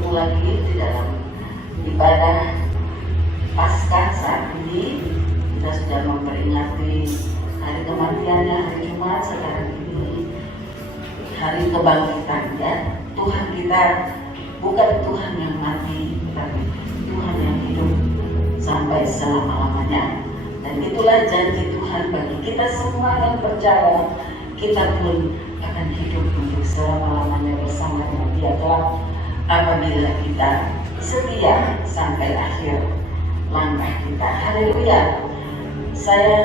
bertemu lagi di dalam ibadah Paskah saat ini. Kita sudah memperingati hari kematiannya hari Jumat, sekarang ini hari kebangkitan ya. Tuhan kita bukan Tuhan yang mati, tapi Tuhan yang hidup sampai selama-lamanya. Dan itulah janji Tuhan bagi kita semua yang percaya. Kita pun akan hidup untuk selama-lamanya bersama dengan Dia kelak apabila kita setia sampai akhir langkah kita. Haleluya. Saya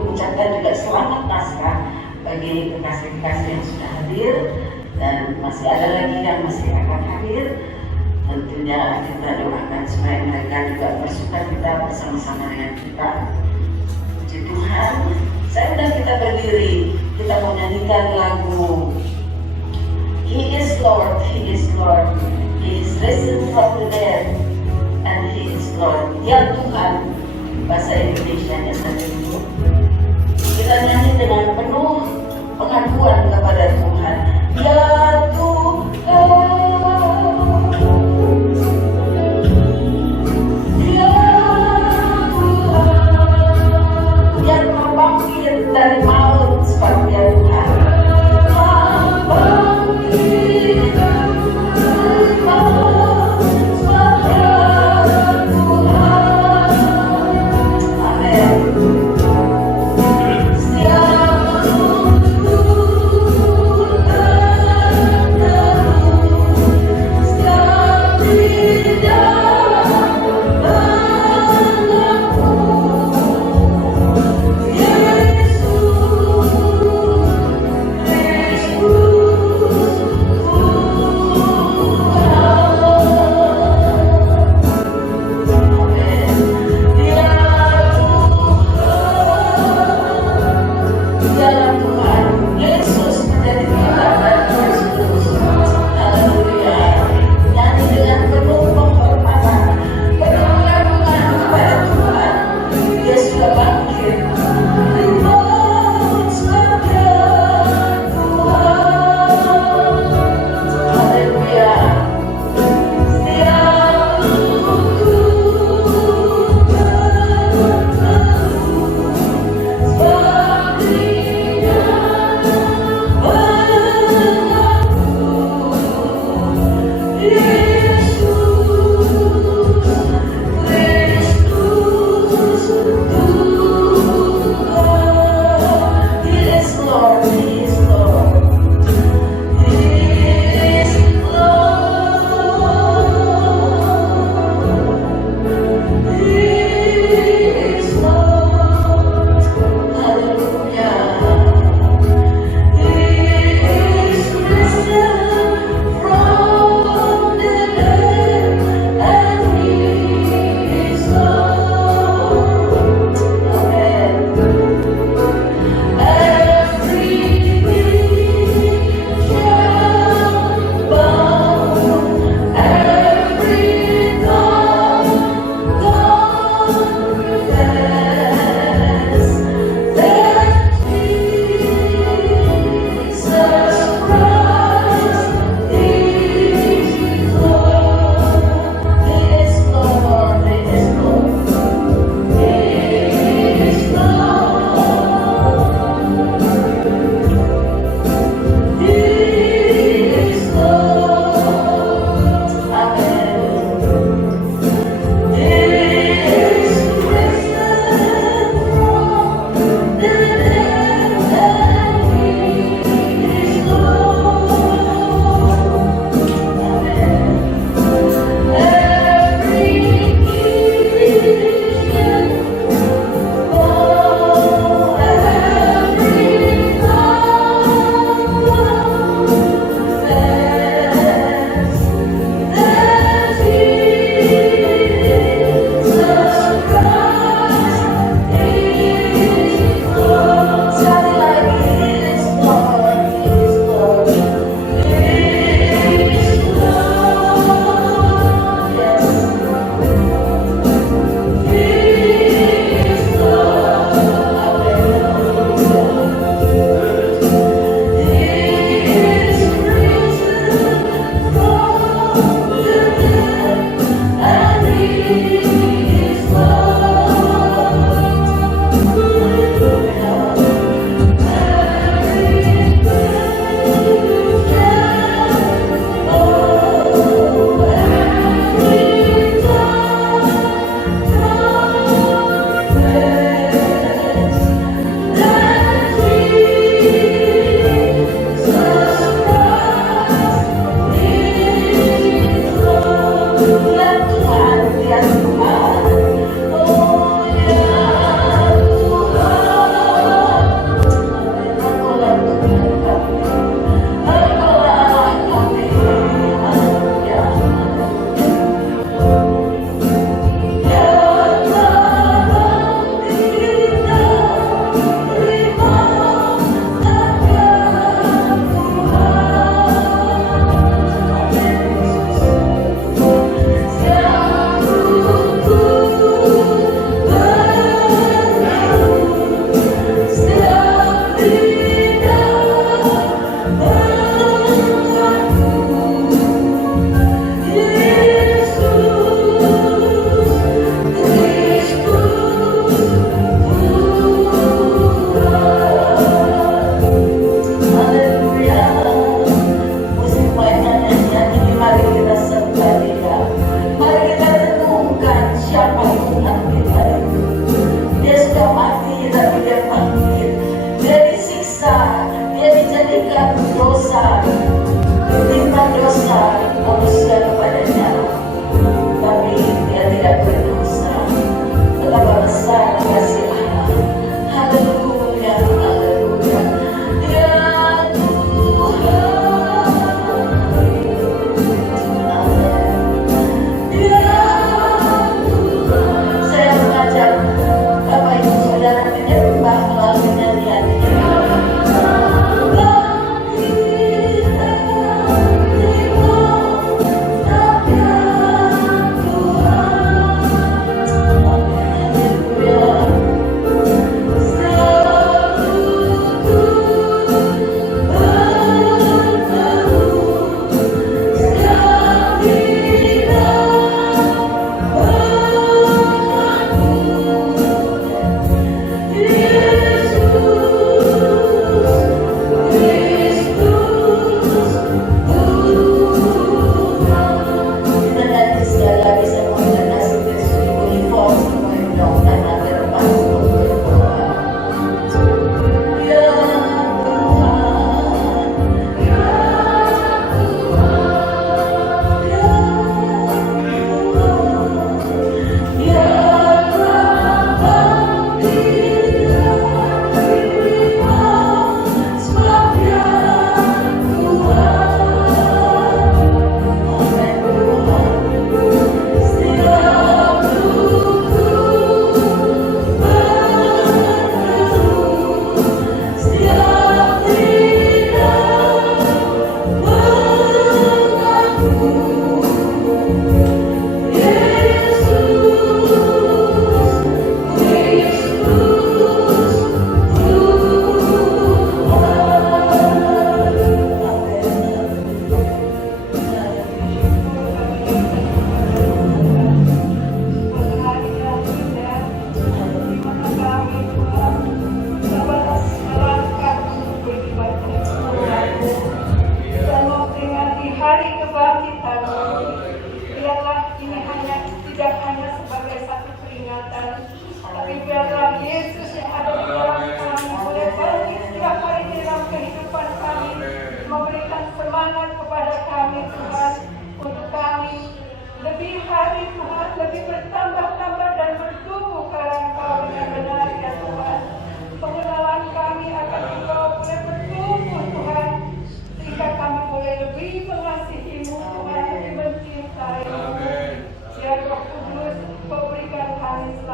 ucapkan juga selamat Paskah bagi kekasih-kekasih yang sudah hadir dan masih ada lagi yang masih akan hadir. Tentunya kita doakan supaya mereka juga bersukacita bersama-sama dengan kita. Puji Tuhan. Saya undang kita berdiri, kita mau nyanyikan lagu He is Lord, He is Lord, He is risen from the dead, and He is Lord. Ya Tuhan, bahasa Indonesia-nya satu itu. Kita nyanyi dengan penuh pengakuan kepada Tuhan. Ya Tuhan. Dari maut seperti ya Tuhan, bangkit dari maut seperti ya Tuhan. Amin. Setiap menunggu dan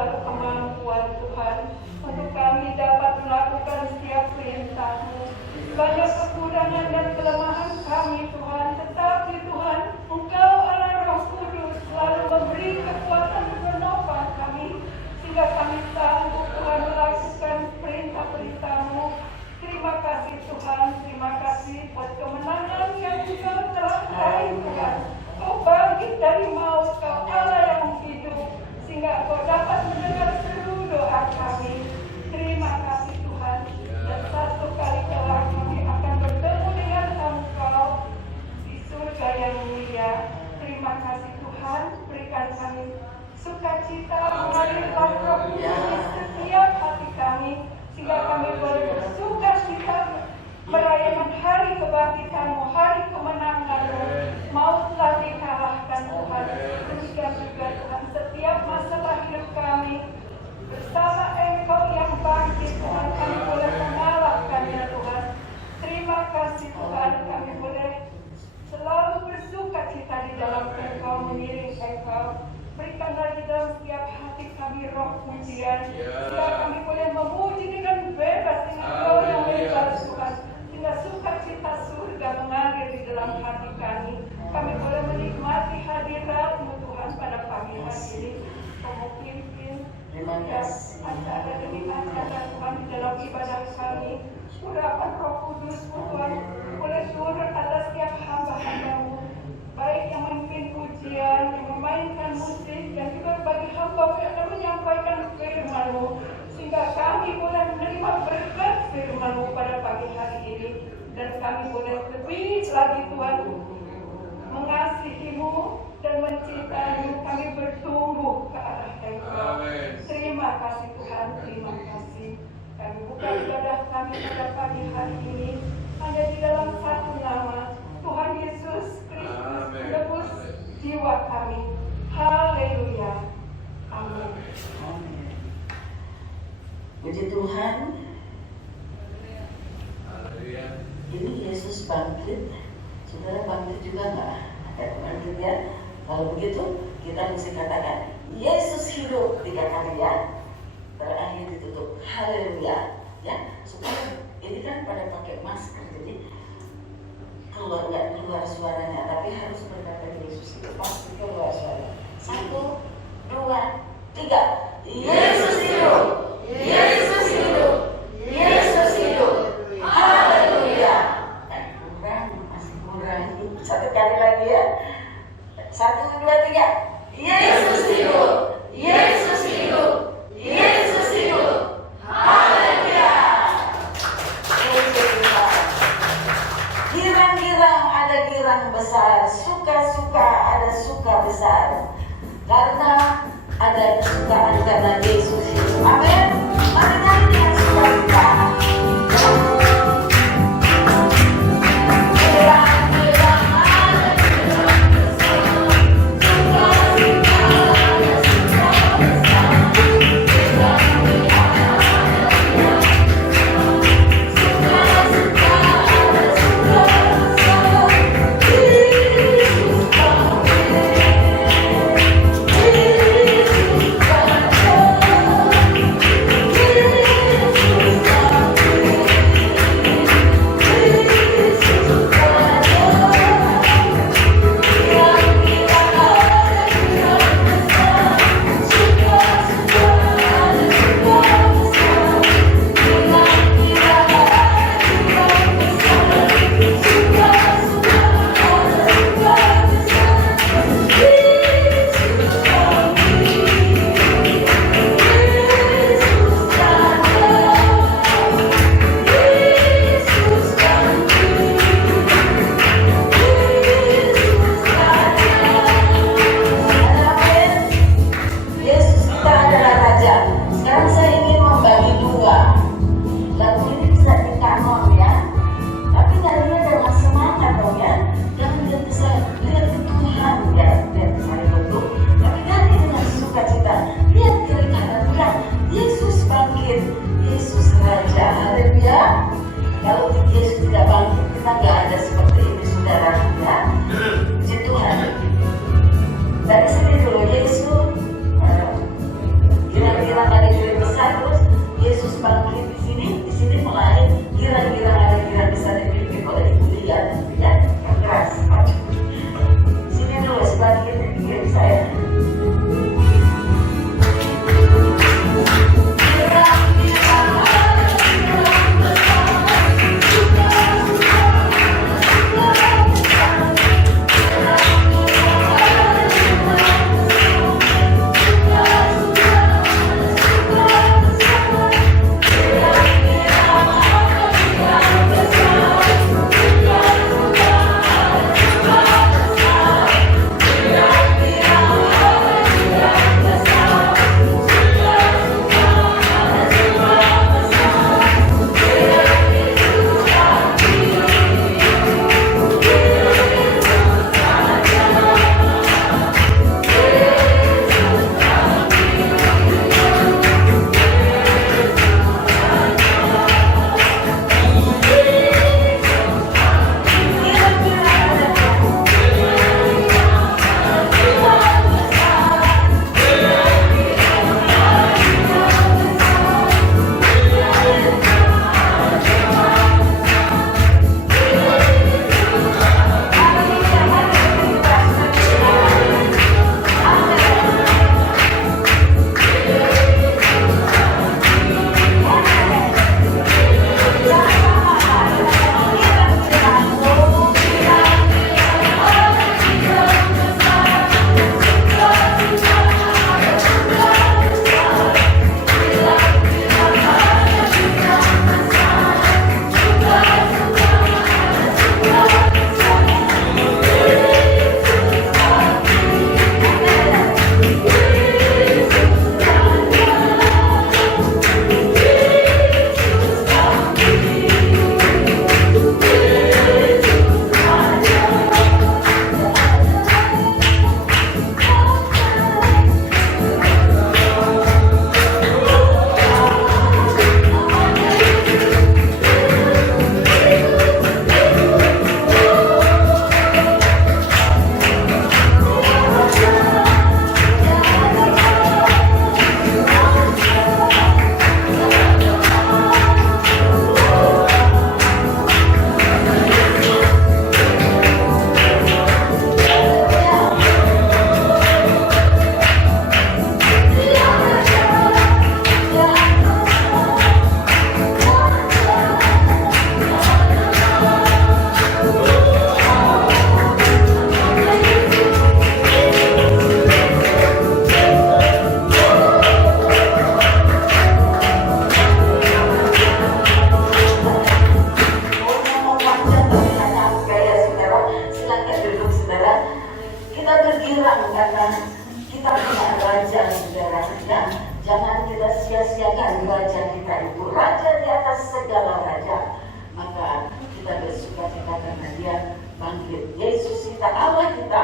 segala kemampuan Tuhan, untuk kami dapat melakukan setiap perintah-Mu. Banyak kekurangan dan kelemahan kami Tuhan, tetapi Tuhan, Engkau Allah Roh Kudus selalu memberi kekuatan dan menopang kami, sehingga kami sanggup Tuhan melakukan perintah-perintah-Mu. Terima kasih Tuhan, terima kasih buat kemenangan yang Engkau telah raih Tuhan. Kau bangkit dari maut, Kau Allah yang hidup, sehingga Kau dapat mendengar seluruh doa kami. Terima kasih Tuhan, dan satu kali kelak kami akan bertemu dengan Engkau di surga yang mulia. Terima kasih Tuhan, berikan kami sukacita mengalirkan Roh Kudus di setiap hati kami, sehingga kami boleh bersukacita merayakan hari kebangkitan-Mu, hari kemenangan-Mu. Maut telah dikalahkan Tuhan. Demikian juga Tuhan, setiap masalah hidup kami bersama Engkau yang bangkit Tuhan, kami boleh mengalahkannya Tuhan. Terima kasih Tuhan, kami boleh selalu bersukacita di dalam Engkau, mengiring Engkau. Berikanlah di dalam setiap hati kami roh pujian, sehingga kami boleh memuji dengan bebas dengan Engkau yang bebas Tuhan, sehingga sukacita surga mengalir di dalam hati kami. Kami boleh menikmati hadirat-Mu Tuhan pada pagi hari ini. Kau pimpin acara demi acara Tuhan di dalam ibadah kami. Urapan Roh Kudus-Mu Tuhan boleh turun atas setiap hamba-hamba-Mu, baik yang memimpin pujian, yang memainkan musik, dan juga bagi hamba yang akan menyampaikan firman-Mu, sehingga kami boleh menerima berkat firman-Mu pada pagi hari ini, dan kami boleh lebih lagi Tuhan mengasihi-Mu dan mencintai-Mu. Kami bertumbuh ke arah Engkau. Terima kasih Tuhan, terima kasih. Kami buka ibadah kami pada pagi hari ini hanya di dalam satu nama, Tuhan Yesus Kristus, menebus jiwa kami. Haleluya. Amin. Puji Tuhan. Ini Yesus bangkit. Saudara bangkit juga nggak? Ada bangkit ya? Kalau begitu kita mesti katakan Yesus hidup 3 kali ya. Terakhir ditutup haleluya ya. Supaya ini kan pada pakai masker, jadi nggak keluar suaranya, tapi harus berkata Yesus hidup, pasti keluar suara. 1, 2, 3. Yesus hidup. Yesus hidup. Yesus hidup. Haleluya. Masih kurang. 1 kali lagi ya. 1, 2, 3. Yesus hidup. Yesus hidup. Yesus hidup. Haleluya. Girang-girang ada girang besar, suka-suka ada suka besar, karena ada kesukaan karena Yesus hidup. Amin. Mari nyanyi dengan sukacita. Dari sini dulu Yesus girang-girang ada girang besar, terus Yesus bangkit di sini mulai girang-girang ada girang besar yang dimiliki oleh ibu dia, ya, keras. Sini dulu sebagian girang saya. Jangan kita sia-siakan raja kita itu, raja di atas segala raja. Maka kita bersuka cita karena dia bangkit. Yesus kita, Allah kita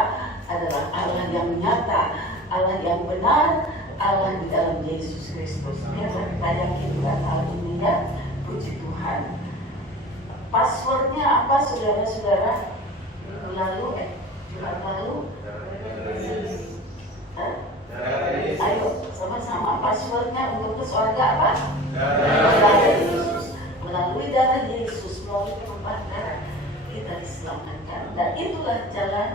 adalah Allah yang nyata, Allah yang benar, Allah di dalam Yesus Kristus. Biarlah kita yakinkan hal ini, ya. Puji Tuhan. Passwordnya apa, saudara-saudara? Jumat lalu. Ayo sama-sama, passwordnya untuk ke surga apa? Darah Yesus. Melalui darah Yesus, melalui penumpang darah kita diselamatkan. Dan itulah jalan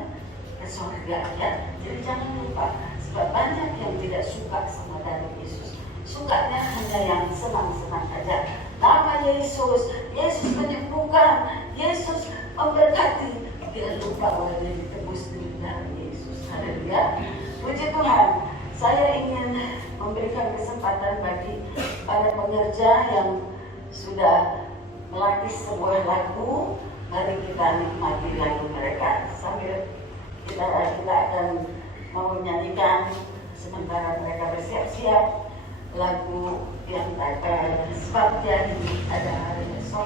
ke surga, ya. Jadi jangan lupa, sebab banyak yang tidak suka sama darah Yesus. Sukanya hanya yang senang-senang saja. Nama Yesus, Yesus menyembuhkan, Yesus memberkati. Tidak lupa bahwa dia ditebus dengan darah Yesus. Haleluya. Puji Tuhan. Saya ingin memberikan kesempatan bagi para pengerja yang sudah melatih sebuah lagu. Mari kita nikmati lagu mereka sambil kita akan mau menyanyikan sementara mereka bersiap-siap lagu yang sebab jadi ada hari esok.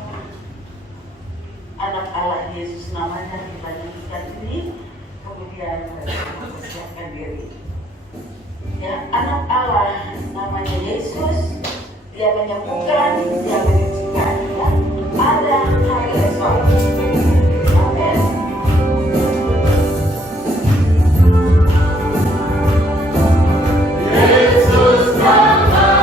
Anak Allah Yesus namanya kita nyanyikan ini, kemudian mereka mempersiapkan diri. Ya, anak Allah namanya Yesus, dia menyembuhkan, dia menyucikan, ya. Ada hari esok. Amin. Yesus nama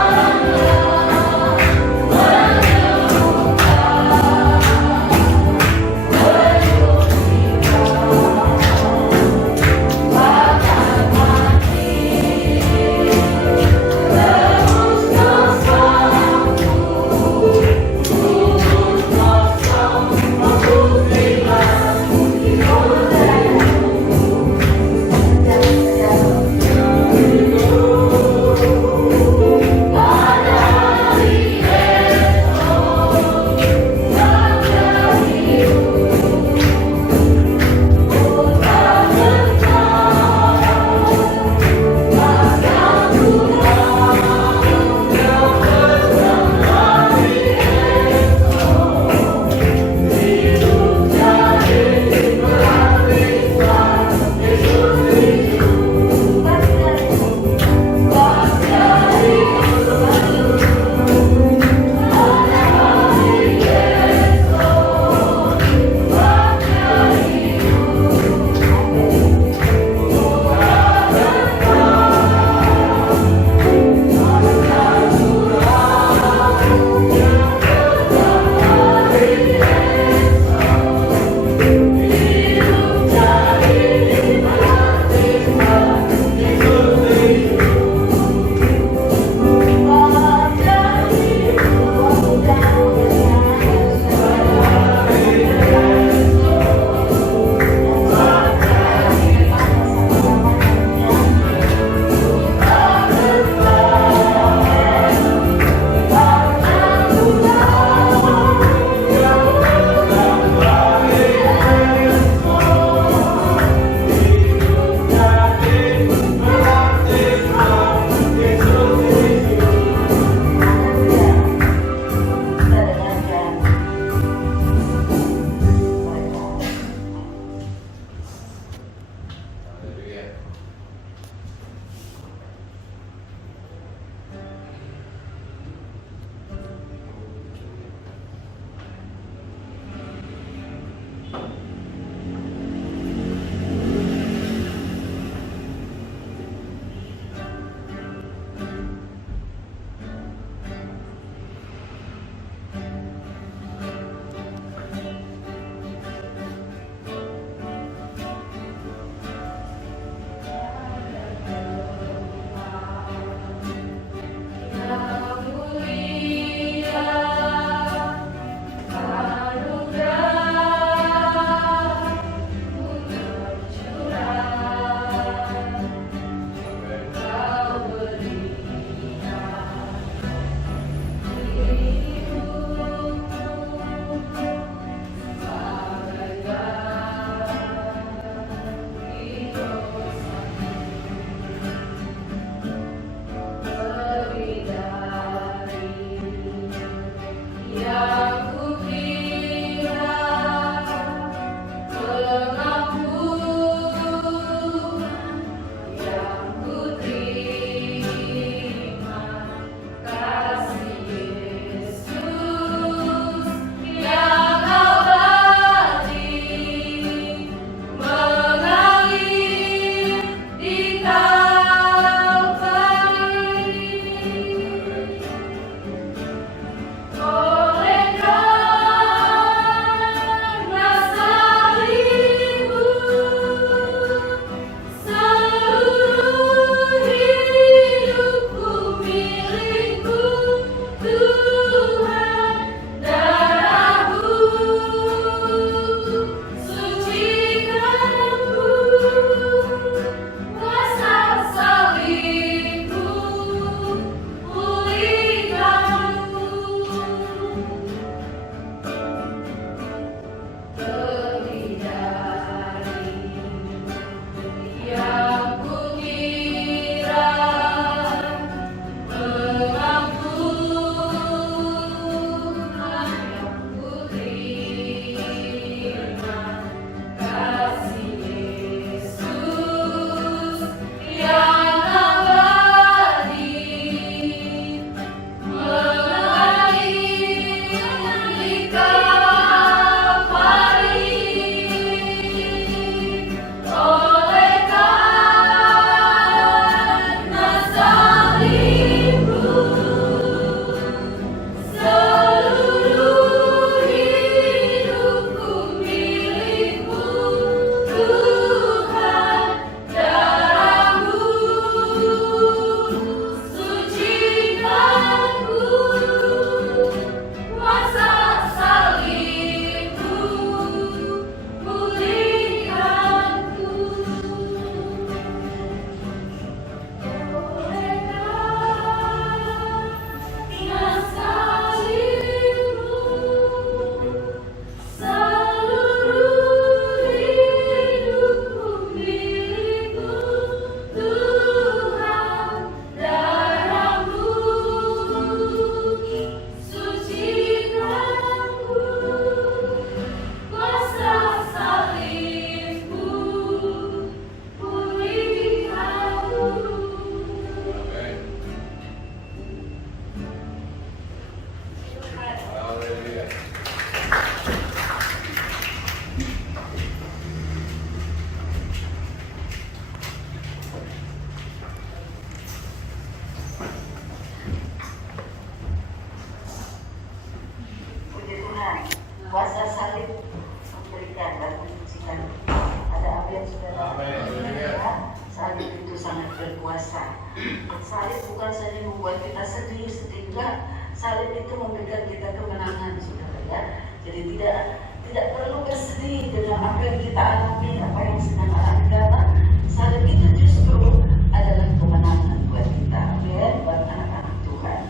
kita sedih enggak. Salib itu memberikan kita kemenangan, saudara ya. Jadi tidak perlu bersedih dengan apa yang kita alami, apa yang sedang alami, karena salib itu justru adalah kemenangan buat kita. Amin, buat anak-anak Tuhan.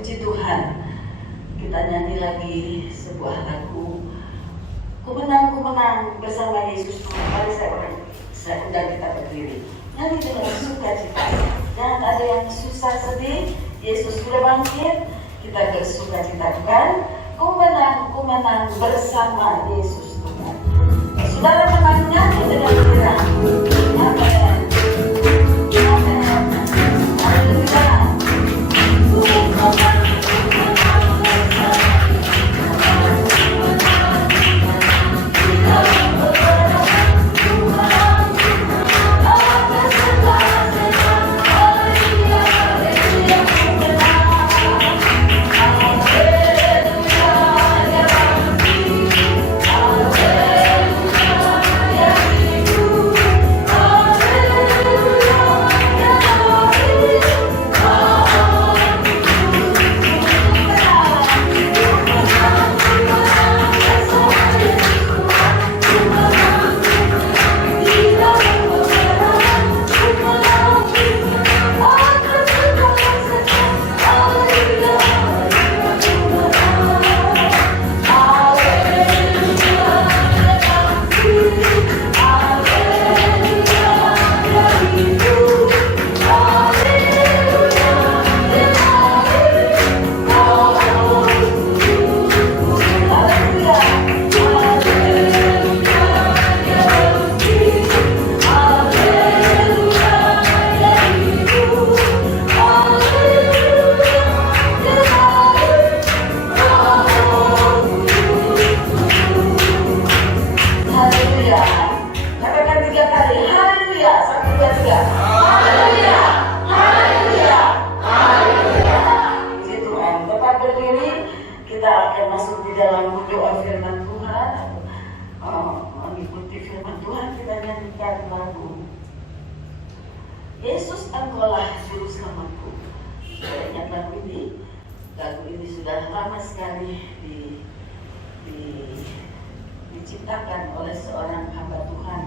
Puji Tuhan. Kita nyanyi lagi sebuah lagu, Ku menang bersama Yesus. Mari saya undang kita berdiri. Nyanyi dengan sukacita. Jangan ada yang susah sedih. Yesus sudah bangkit. Kita bersukacitakan. Ku menang bersama Yesus Tuhan. Saudara menang, nyanyi dengan gerak. Amin. Amin. Haleluya. Ku menang. Yesus, Engkaulah juru selamatku. Saya ingat lagu ini. Lagu ini sudah lama sekali diciptakan oleh seorang hamba Tuhan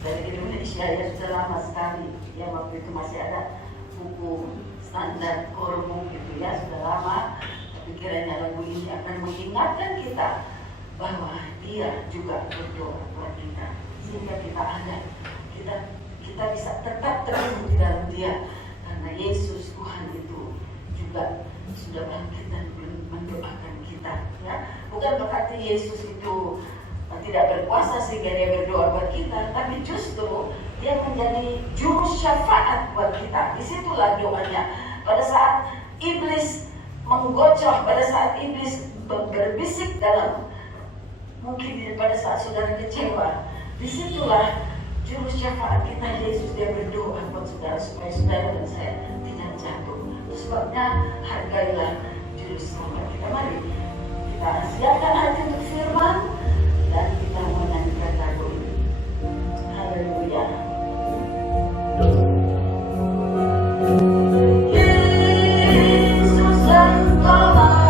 dari Indonesia yang sudah lama sekali. Ya, waktu itu masih ada buku standar Kormu gitu ya, sudah lama. Tapi kiranya lagu ini akan mengingatkan kita bahwa Dia juga berdoa buat kita, sehingga kita ada, kita bisa tetap terus di dalam Dia, karena Yesus Tuhan itu juga sudah bangkit dan mendoakan kita. Ya, bukan berarti Yesus itu tidak berkuasa sehingga Dia berdoa buat kita, tapi justru Dia menjadi juru syafaat buat kita. Disitulah doanya. Pada saat iblis menggocok, pada saat iblis berbisik dalam, mungkin pada saat saudara kecewa, disitulah juru syafaat kita Yesus, Dia berdoa buat saudara supaya saudara dan saya tidak jatuh. Sebabnya hargailah juru selamat kita. Mari kita siapkan hati untuk firman dan kita menyanyikan lagu ini. Haleluya. Yesus Engkaulah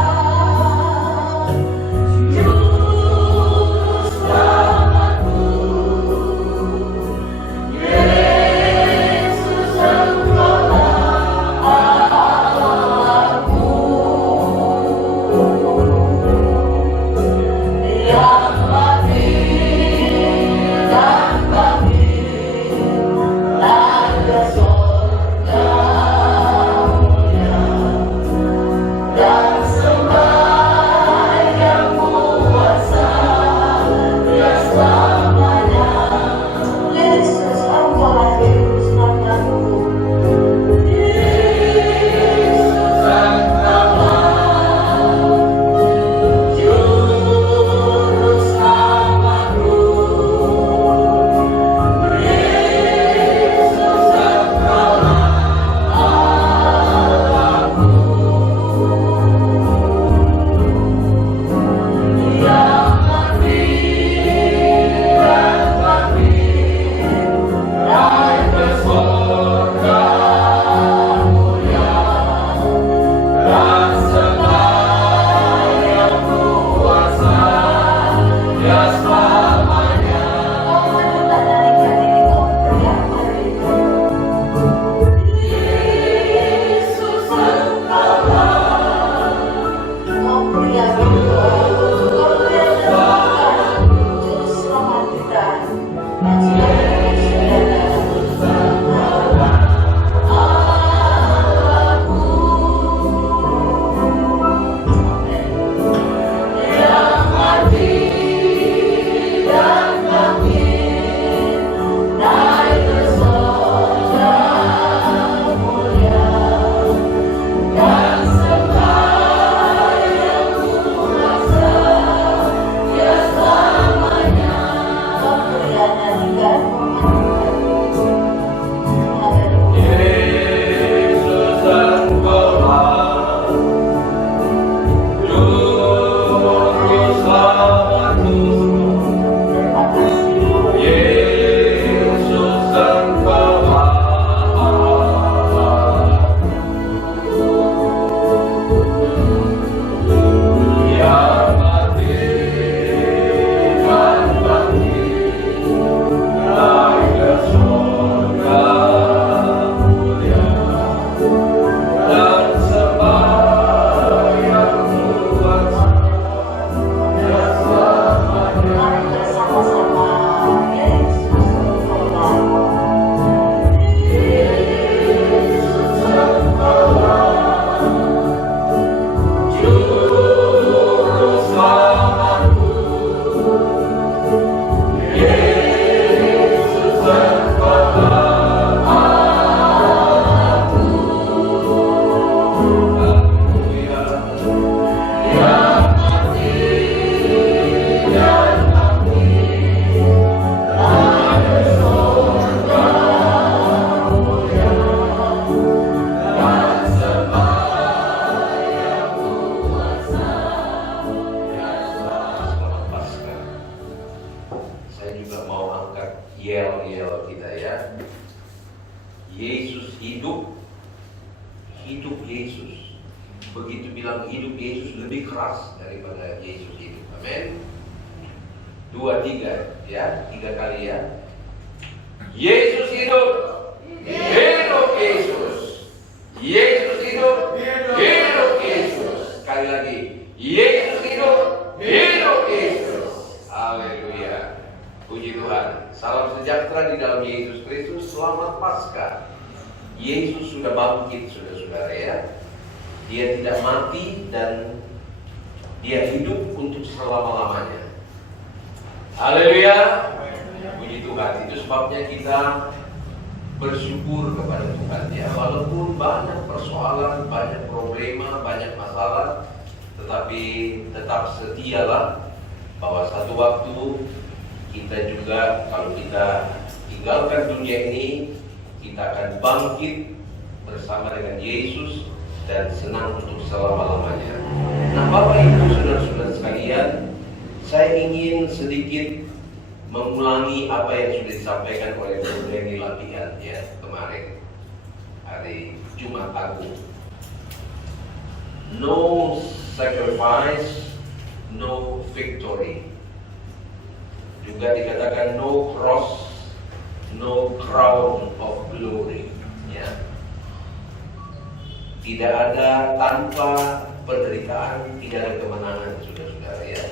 itu bilang hidup Yesus lebih keras daripada Yesus hidup. Amin. 2, 3 ya, 3 kali ya. Yesus hidup, hidup Yesus. Yesus hidup, hidup Yesus. Sekali lagi, Yesus hidup, hidup Yesus. Haleluya. Puji Tuhan. Salam sejahtera di dalam Yesus Kristus. Selamat Paskah. Yesus sudah bangkit, saudara-saudara ya. Dia tidak mati dan dia hidup untuk selama-lamanya. Haleluya. Puji Tuhan. Itu sebabnya kita bersyukur kepada Tuhan ya. Walaupun banyak persoalan, banyak problema, banyak masalah, tetapi tetap setialah bahwa satu waktu kita juga, kalau kita tinggalkan dunia ini, kita akan bangkit bersama dengan Yesus dan senang untuk selama-lamanya. Nah, Bapak Ibu saudara-saudara sekalian, saya ingin sedikit mengulangi apa yang sudah disampaikan oleh Bro Denny latihan ya kemarin hari Jumat Agung. No sacrifice, no victory. Juga dikatakan no cross, no crown of glory. Ya. Tidak ada tanpa penderitaan, tidak ada kemenangan, saudara-saudara ya.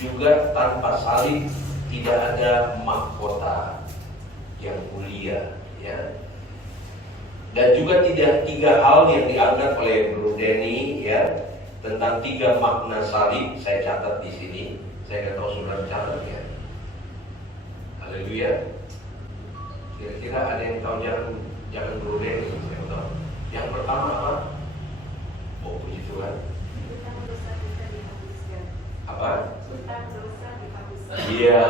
Juga tanpa salib tidak ada mahkota yang mulia, ya. Dan juga tidak 3 hal yang dianggap oleh Bro Denny ya tentang 3 makna salib. Saya catat di sini. Saya nggak tahu saudara catat ya. Haleluya. Kira-kira ada yang tahu jangan Bro Denny, saya tahu. Yang pertama apa? Oh, puji Tuhan. Apa? Iya,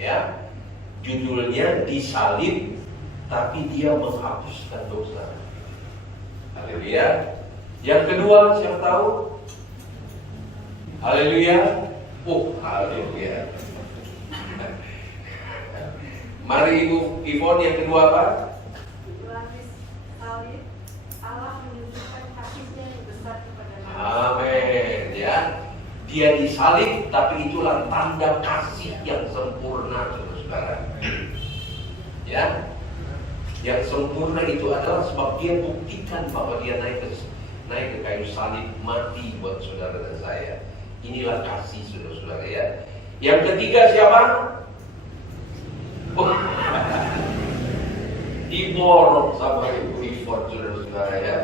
ya. Judulnya disalib, tapi dia menghapuskan dosa. Haleluya. Yang kedua, siapa tahu? Haleluya. Oh, haleluya. Mari Ibu Ivon, yang kedua apa? Amin, ya. Dia disalib, tapi itulah tanda kasih yang sempurna, saudara-saudara. Ya, yang sempurna itu adalah sebab dia buktikan bahwa dia naik ke kayu salib, mati buat saudara dan saya. Inilah kasih, saudara-saudara ya. Yang ketiga siapa? Diborong sama Ibu Ivon, saudara-saudara ya.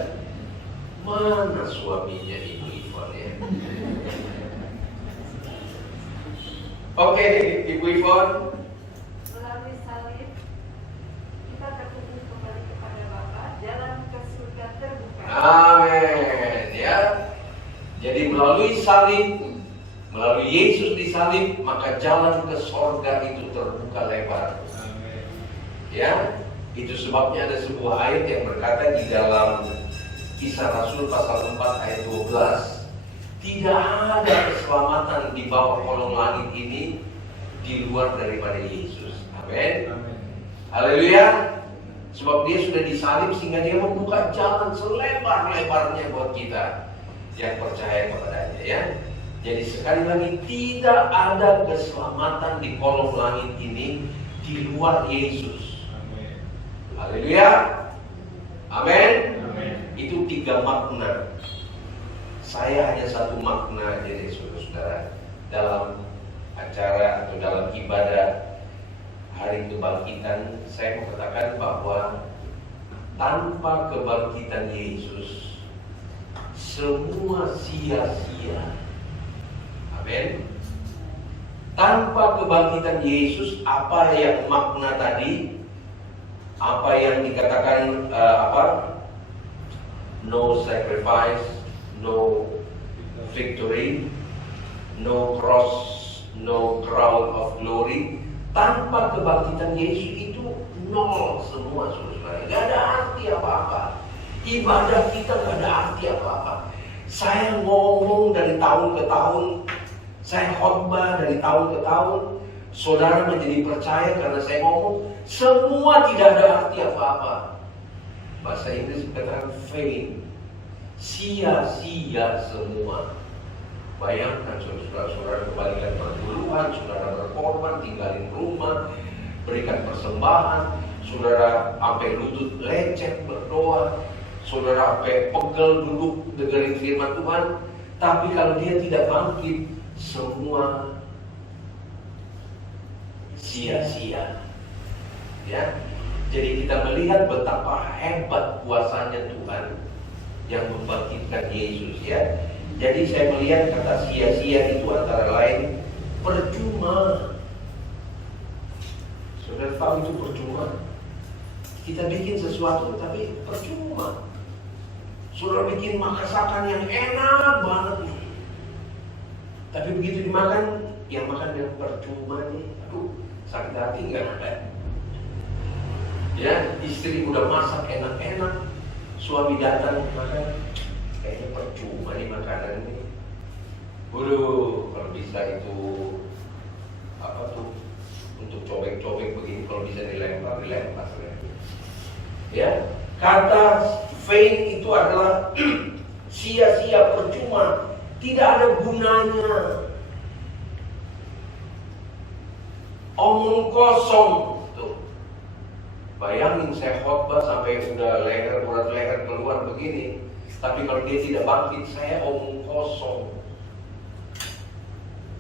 Mana suaminya Ibu Ivon ya? Oke, Ibu Ivon. Melalui salib kita berkumpul kembali kepada Bapa, jalan ke surga terbuka. Amin ya. Jadi melalui salib, melalui Yesus disalib, maka jalan ke sorga itu terbuka lebar. Ya, itu sebabnya ada sebuah ayat yang berkata di dalam Kisah Rasul pasal 4 ayat 12. Tidak ada keselamatan di bawah kolong langit ini di luar daripada Yesus. Amin. Haleluya. Sebab dia sudah disalib sehingga dia membuka jalan selebar-lebarnya buat kita yang percaya kepadanya ya. Jadi sekali lagi tidak ada keselamatan di kolong langit ini di luar Yesus. Haleluya. Amin. Itu 3 makna. Saya hanya 1 makna aja deh saudara-saudara dalam acara atau dalam ibadah hari kebangkitan. Saya mau katakan bahwa tanpa kebangkitan Yesus semua sia-sia. Amin. Tanpa kebangkitan Yesus, apa yang makna tadi, apa yang dikatakan no sacrifice, no victory, no cross, no crown of glory. Tanpa kebangkitan Yesus itu nol semua, saudara. Gak ada arti apa-apa. Ibadah kita gak ada arti apa-apa. Saya ngomong dari tahun ke tahun, saya khotbah dari tahun ke tahun, saudara menjadi percaya karena saya ngomong, semua tidak ada arti apa-apa. Bahasa Inggris katakan vain. sia-sia semua. Bayangkan saudara-saudara kembalikan perpuluhan, saudara berkorban, tinggalin rumah, berikan persembahan, saudara sampai lutut lecet berdoa, saudara sampai pegel duduk dengerin firman Tuhan, tapi kalau dia tidak bangkit, semua sia-sia. Ya, jadi kita melihat betapa hebat kuasanya Tuhan yang membangkitkan Yesus, ya. Jadi saya melihat kata sia-sia itu antara lain percuma. Saudara tahu itu percuma. Kita bikin sesuatu tapi percuma. Saudara bikin masakan yang enak banget nih, tapi begitu dimakan, yang makan yang percuma nih, aduh sakit hati nggak? Ya, istri udah masak enak-enak, suami datang makan, kayaknya percuma nih makanan ini. Waduh, kalau bisa itu apa tuh untuk cobek-cobek begini, kalau bisa dilempar. Ya, kata vain itu adalah sia-sia, percuma, tidak ada gunanya, omong kosong. Tuh, bayangin saya khotbah sampai udah urat leher keluar begini, tapi kalau dia tidak bangkit, saya omong kosong.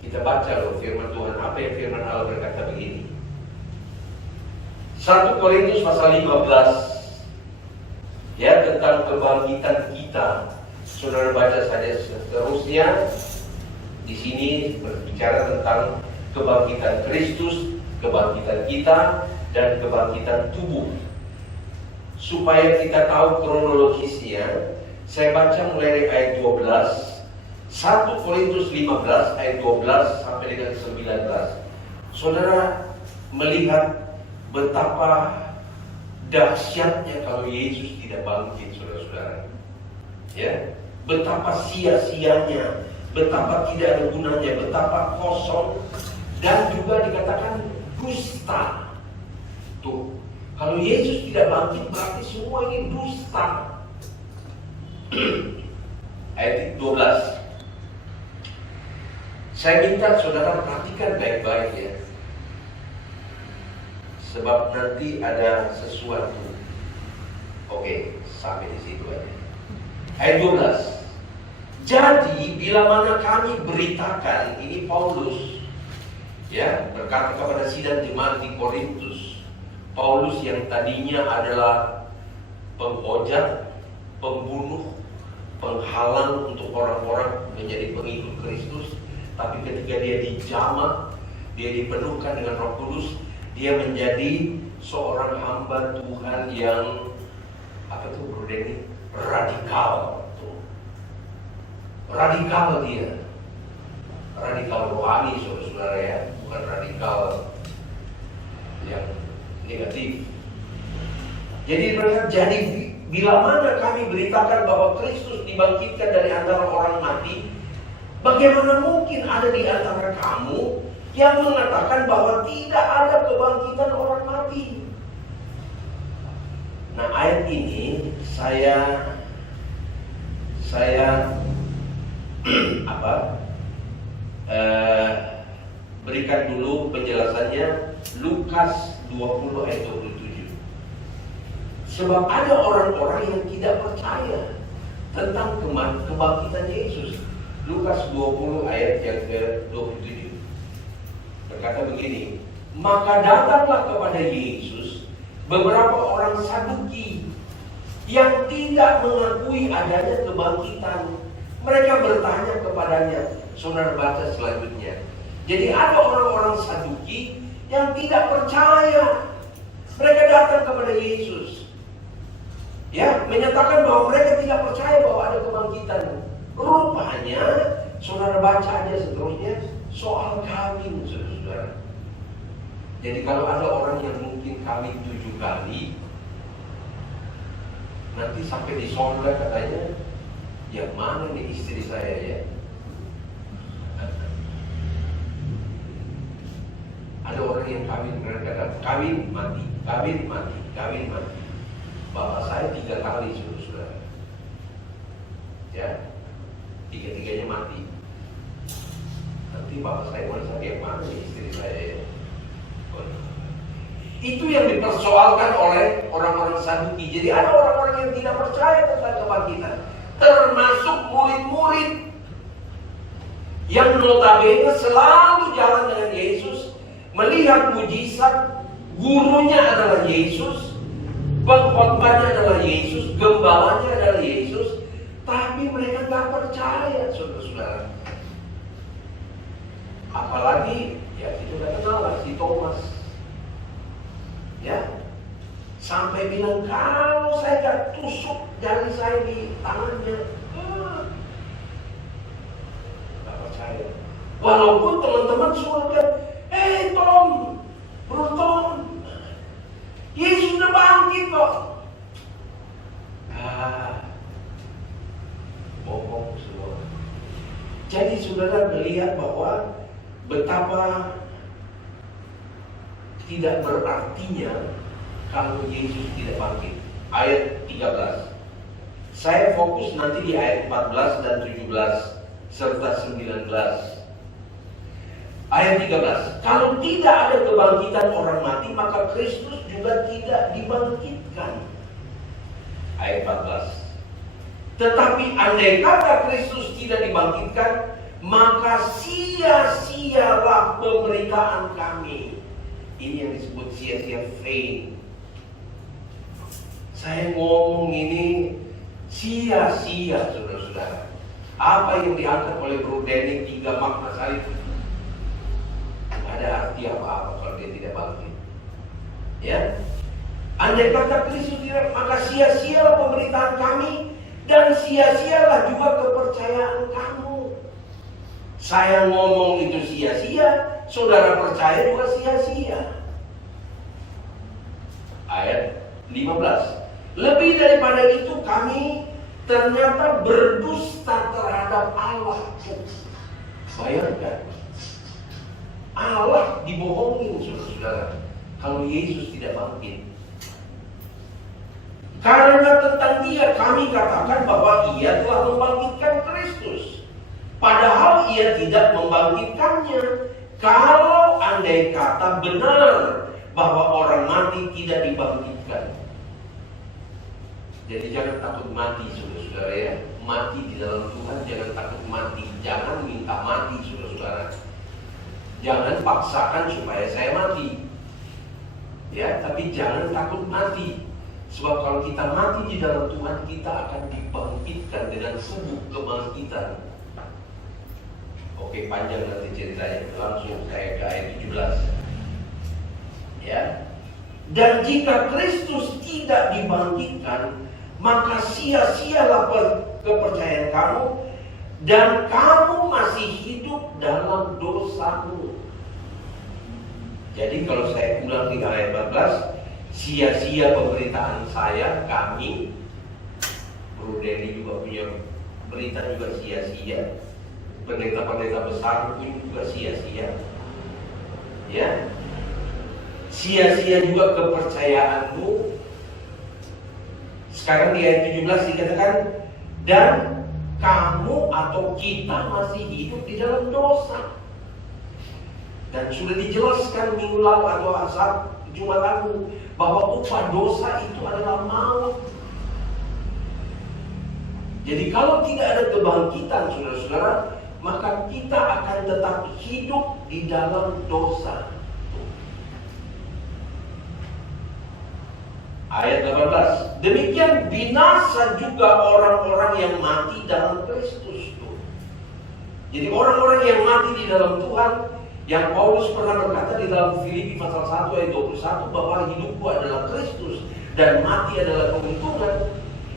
Kita baca loh firman Tuhan, apa yang firman Allah berkata begini. 1 Korintus pasal 15, ya, tentang kebangkitan kita. Saudara baca saja seterusnya. Di sini berbicara tentang kebangkitan Kristus, kebangkitan kita, dan kebangkitan tubuh. Supaya kita tahu kronologisnya, saya baca mulai dari ayat 12. 1 Korintus 15 ayat 12 sampai dengan 19. Saudara melihat betapa dahsyatnya kalau Yesus tidak bangkit, saudara-saudara. Ya, betapa sia-sianya, betapa tidak ada gunanya, betapa kosong, dan juga dikatakan dusta. Tuh, kalau Yesus tidak bangkit berarti semua ini dusta. Ayat 12. Saya minta saudara perhatikan baik-baik ya, sebab nanti ada sesuatu. Oke, sampai di situ aja. Ayat 12. Jadi bila mana kami beritakan, ini Paulus ya berkata kepada sidang jemaat di Korintus. Paulus yang tadinya adalah penghujat, pembunuh, penghalang untuk orang-orang menjadi pengikut Kristus, tapi ketika dia dijamah, dia dipenuhkan dengan Roh Kudus, dia menjadi seorang hamba Tuhan yang apa tuh Bro Denny? Radikal tuh. Radikal dia. Radikal rohani, saudara-saudara ya, bukan radikal yang negatif. Jadi mereka bila mana kami beritakan bahwa Kristus dibangkitkan dari antara orang mati, bagaimana mungkin ada di antara kamu yang mengatakan bahwa tidak ada kebangkitan orang mati? Nah, ayat ini saya berikan dulu penjelasannya. Lukas 20 ayat 27. Sebab ada orang-orang yang tidak percaya tentang kebangkitan Yesus. Lukas 20 ayat yang ke-27 berkata begini, maka datanglah kepada Yesus beberapa orang Saduki yang tidak mengakui adanya kebangkitan. Mereka bertanya kepadanya. Saudara baca selanjutnya. Jadi ada orang-orang Saduki yang tidak percaya. Mereka datang kepada Yesus, ya, menyatakan bahwa mereka tidak percaya bahwa ada kebangkitan. Rupanya, saudara baca aja seterusnya, soal kawin, saudara. Jadi kalau ada orang yang mungkin kawin 7 kali, nanti sampai di sorga katanya, yang mana nih istri saya ya? Ada orang yang kawin, mereka kawin mati, kawin mati, kawin mati. Bapak saya 3 kali, saudara. Ya, tiga-tiganya mati. Nanti bapak saya mau sakit mana istri saya ya? Itu yang dipersoalkan oleh orang-orang Saduki. Jadi ada orang-orang yang tidak percaya tentang kebangkitan, termasuk murid-murid yang notabene selalu jalan dengan Yesus, melihat mujizat, gurunya adalah Yesus, pengkhotbahnya adalah Yesus, gembalanya adalah Yesus, tapi mereka nggak percaya, saudara-saudara. Apalagi ya kita udah kenal lah si Thomas, ya, sampai bilang kalau saya gak tusuk jari saya di tangannya, gak percaya. Walaupun teman-teman semua bilang, Tom, Bro Tom, Yesus udah bangkit kok. Bohong semua. Jadi saudara melihat bahwa betapa tidak berartinya kalau Yesus tidak bangkit. Ayat 13. Saya fokus nanti di ayat 14 dan 17 serta 19. Ayat 13. Kalau tidak ada kebangkitan orang mati, maka Kristus juga tidak dibangkitkan. Ayat 14. Tetapi andai kata Kristus tidak dibangkitkan, maka sia-sialah pemberitaan kami. Ini yang disebut sia-sia faith. Saya ngomong ini sia-sia, saudara-saudara. Apa yang diangkat oleh Bro Denny 3 makna salib, tidak ada arti apa-apa kalau dia tidak bangkit. Ya, andai kata Kristus tidak, maka sia-sialah pemberitaan kami dan sia-sialah juga kepercayaan kamu. Saya ngomong itu sia-sia, saudara percaya juga sia-sia. Ayat 15. Lebih daripada itu kami ternyata berdusta terhadap Allah. Bayangkan, Allah dibohongin, saudara-saudara, kalau Yesus tidak bangkit. Karena tentang dia kami katakan bahwa ia telah membangkitkan Kristus, padahal ia tidak membangkitkannya. Kalau andai kata benar bahwa orang mati tidak dibangkitkan. Jadi jangan takut mati, saudara-saudara ya. Mati di dalam Tuhan, jangan takut mati. Jangan minta mati, saudara-saudara. Jangan paksakan supaya saya mati. Ya, tapi jangan takut mati. Sebab kalau kita mati di dalam Tuhan, kita akan dibangkitkan dengan tubuh kebangkitan. Oke, panjang nanti ceritanya. Langsung saya ke ayat 17. Ya. Dan jika Kristus tidak dibangkitkan, maka sia-sialah kepercayaan kamu, dan kamu masih hidup dalam dosamu. Jadi kalau saya ulang di ayat 14, sia-sia pemberitaan saya, kami, Bro Denny juga punya berita juga sia-sia. Pendeta-pendeta besar pun juga sia-sia. Ya. Sia-sia juga kepercayaanmu. Sekarang di ayat 17 dikatakan, dan kamu atau kita masih hidup di dalam dosa. Dan sudah dijelaskan minggu lalu atau saat Jumat lalu bahwa upah dosa itu adalah maut. Jadi kalau tidak ada kebangkitan, saudara-saudara, maka kita akan tetap hidup di dalam dosa. Ayat 18. Demikian binasa juga orang-orang yang mati dalam Kristus. Jadi orang-orang yang mati di dalam Tuhan, yang Paulus pernah berkata di dalam Filipi pasal 1 ayat 21 bahwa hidupku adalah Kristus dan mati adalah keuntungan,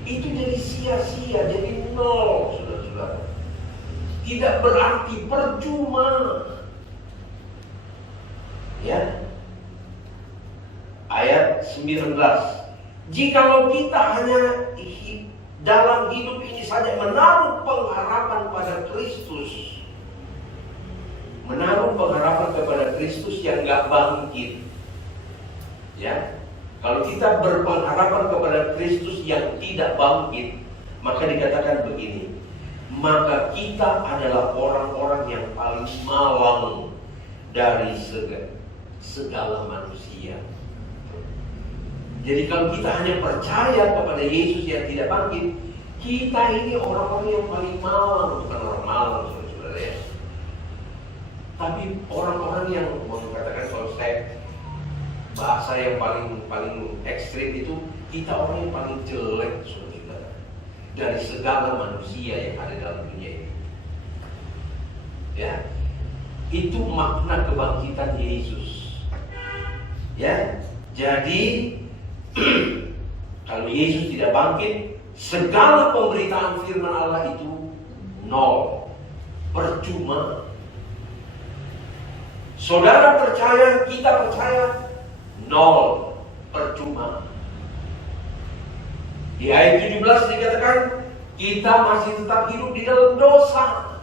itu jadi sia-sia, jadi nol, saudara-saudara. Tidak berarti, percuma. Ya. Ayat 19. Jikalau kita hanya dalam hidup ini saja menaruh pengharapan pada Kristus, menaruh pengharapan kepada Kristus yang gak bangkit, ya. Kalau kita berpengharapan kepada Kristus yang tidak bangkit, maka dikatakan begini, maka kita adalah orang-orang yang paling malang dari segala manusia. Jadi kalau kita hanya percaya kepada Yesus yang tidak bangkit, kita ini orang-orang yang paling malang, bukan orang malang, saudara-saudara ya. Tapi orang-orang yang mengatakan kalau saya bahasa yang paling ekstrim itu, kita orang yang paling jelek, saudara, dari segala manusia yang ada dalam dunia ini. Ya, itu makna kebangkitan Yesus. Ya, jadi kalau Yesus tidak bangkit, segala pemberitaan firman Allah itu nol, percuma. Saudara percaya, kita percaya, nol, percuma. Di ayat 17 dikatakan kita masih tetap hidup di dalam dosa.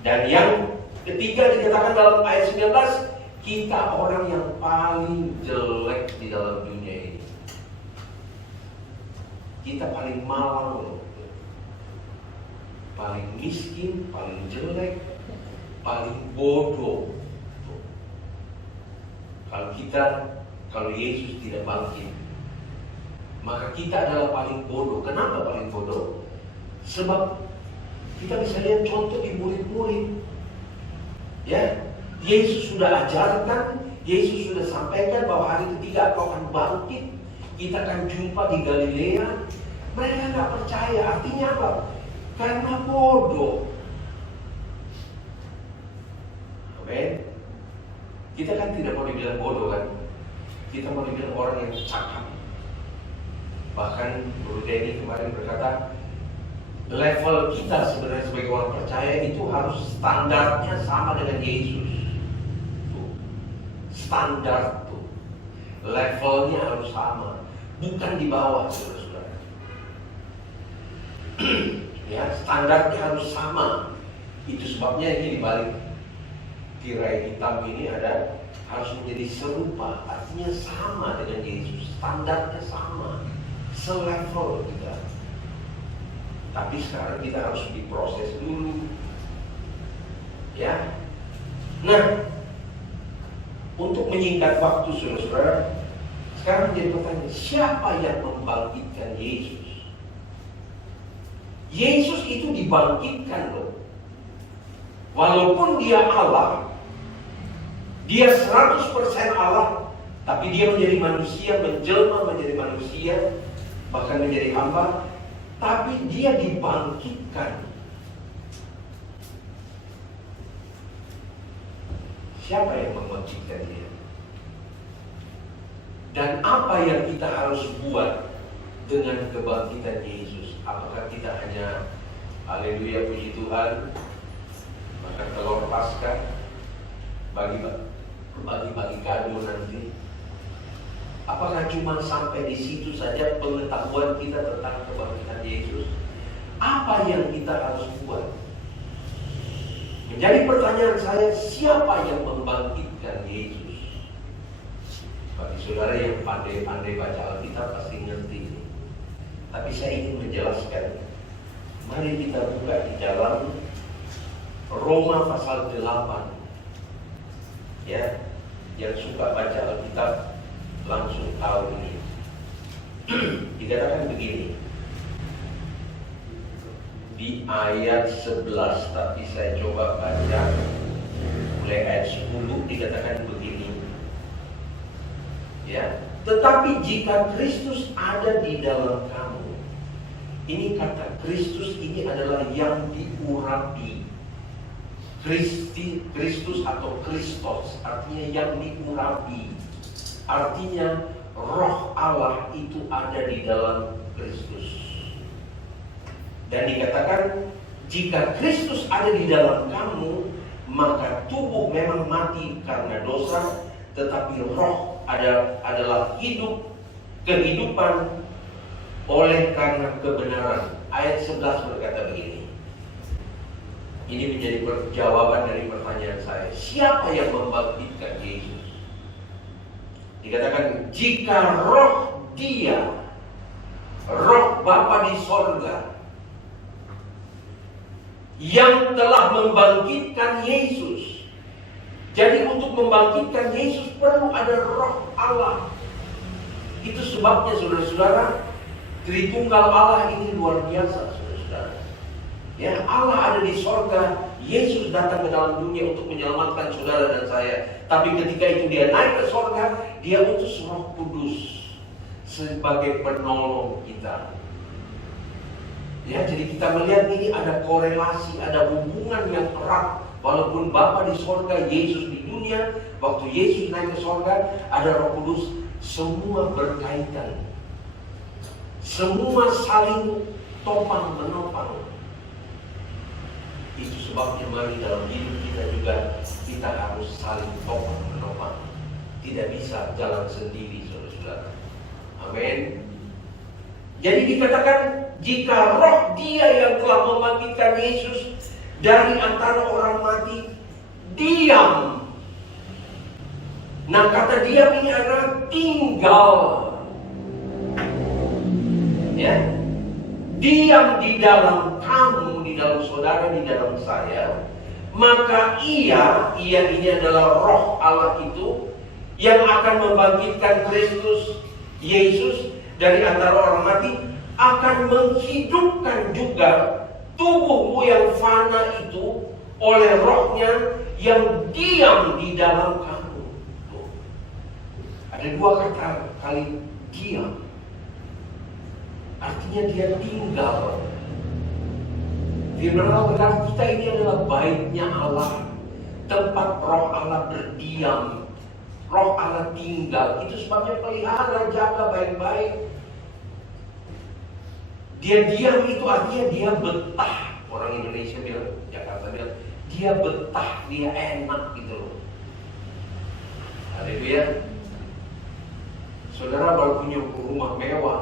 Dan yang ketiga dikatakan dalam ayat 19, kita orang yang paling jelek di dalam dunia ini. Kita paling malang, paling miskin, paling jelek, paling bodoh. Kalau Yesus tidak bangkit, maka kita adalah paling bodoh. Kenapa paling bodoh? Sebab kita bisa lihat contoh di murid-murid. Ya, Yesus sudah ajarkan, Yesus sudah sampaikan bahwa hari ketiga kau akan bangkit. Kita akan jumpa di Galilea. Mereka nggak percaya. Artinya apa? Karena bodoh. Amin. Kita kan tidak mau dibilang bodoh kan? Kita mau dibilang orang yang cakap. Bahkan Guru Denny kemarin berkata, level kita sebenarnya sebagai orang percaya itu harus standarnya sama dengan Yesus. Standar tuh, levelnya harus sama, bukan di bawah, saudara-saudara. Ya, standarnya harus sama. Itu sebabnya ini dibalik tirai hitam ini ada harus menjadi serupa, artinya sama dengan Yesus, standarnya sama, selevel kita. Tapi sekarang kita harus diproses dulu, ya. Nah, untuk menyingkat waktu, saudara-saudara, sekarang menjadi pertanyaan, siapa yang membangkitkan Yesus? Yesus itu dibangkitkan loh. Walaupun dia Allah, dia 100% Allah, tapi dia menjadi manusia, menjelma menjadi manusia, bahkan menjadi hamba, tapi dia dibangkitkan. Siapa yang membangkitkan dia? Dan apa yang kita harus buat dengan kebangkitan Yesus? Apakah kita hanya haleluya puji Tuhan, makan telur Paskah, bagi-bagi kado nanti? Apakah cuma sampai di situ saja pengetahuan kita tentang kebangkitan Yesus? Apa yang kita harus buat? Menjadi pertanyaan saya, siapa yang membangkitkan Yesus? Bagi saudara yang pandai-pandai baca Alkitab pasti ngerti ini. Tapi saya ingin menjelaskan. Mari kita buka di dalam Roma pasal 8. Ya, yang suka baca Alkitab langsung tahu ini. Dikatakan begini. Di ayat 11, tapi saya coba baca mulai ayat 10, dikatakan begini. Ya, tetapi jika Kristus ada di dalam kamu, ini kata Kristus ini adalah yang diurapi. Kristus atau Kristos artinya yang diurapi. Artinya Roh Allah itu ada di dalam Kristus. Dan dikatakan jika Kristus ada di dalam kamu, maka tubuh memang mati karena dosa, tetapi roh adalah hidup, kehidupan oleh karena kebenaran. Ayat 11 berkata begini. Ini menjadi jawaban dari pertanyaan saya. Siapa yang membangkitkan Yesus? Dikatakan jika roh Dia, roh Bapa di sorga, yang telah membangkitkan Yesus. Jadi untuk membangkitkan Yesus perlu ada Roh Allah. Itu sebabnya saudara-saudara, Tritunggal Allah ini luar biasa, saudara-saudara. Ya, Allah ada di sorga, Yesus datang ke dalam dunia untuk menyelamatkan saudara dan saya. Tapi ketika itu dia naik ke sorga, dia utus Roh Kudus sebagai penolong kita. Ya, jadi kita melihat ini ada korelasi, ada hubungan yang erat. Walaupun Bapa di sorga, Yesus di dunia, waktu Yesus naik ke sorga, ada Roh Kudus, semua berkaitan. Semua saling topang menopang. Itu sebabnya mari dalam hidup kita juga kita harus saling topang menopang. Tidak bisa jalan sendiri, saudara-saudara. Amin. Jadi dikatakan jika Roh Dia yang telah membangkitkan Yesus dari antara orang mati diam. Nah, kata diam ini adalah tinggal. Ya. Diam di dalam kamu, di dalam saudara, di dalam saya. Maka ia ini adalah Roh Allah itu yang akan membangkitkan Kristus Yesus dari antara orang mati, akan menghidupkan juga tubuhmu yang fana itu oleh Rohnya yang diam di dalam kamu. Tuh. Ada dua kata kali diam. Artinya dia tinggal. Firman Allah berkata kita ini adalah baitnya Allah, tempat Roh Allah berdiam. Roh Allah tinggal. Itu sebabnya pelihara, jaga baik-baik. Dia diam itu artinya dia betah. Orang Indonesia bilang, Jakarta bilang, dia betah, dia enak gitu loh. Haleluya. Saudara baru punya rumah mewah,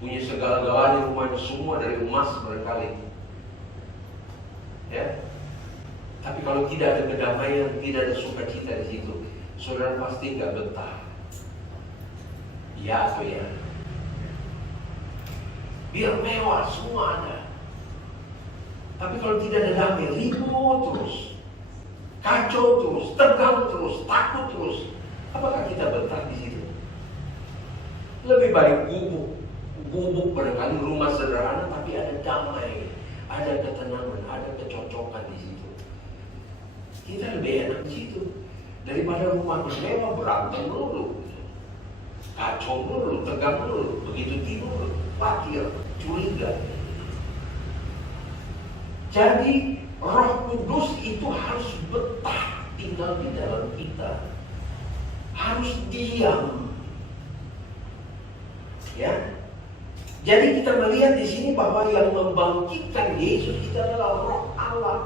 punya segala-galanya, rumahnya semua dari emas barangkali. Ya. Tapi kalau tidak ada kedamaian, tidak ada sukacita di situ, saudara pasti nggak betah. Ya atau ya? Biar mewah, semua ada. Tapi kalau tidak ada damai, ribut terus, kacau terus, tegang terus, takut terus, apakah kita betah di situ? Lebih baik gubuk barangkali rumah sederhana, tapi ada damai, ada ketenangan, ada kecocokan di situ. Kita lebih enak di situ daripada rumah bermewah berantem dulu, kacau dulu, tegang dulu, begitu tidur, khawatir, curiga. Jadi Roh Kudus itu harus betah tinggal di dalam kita, harus diam. Ya, jadi kita melihat di sini bahwa yang membangkitkan Yesus itu adalah Roh Allah.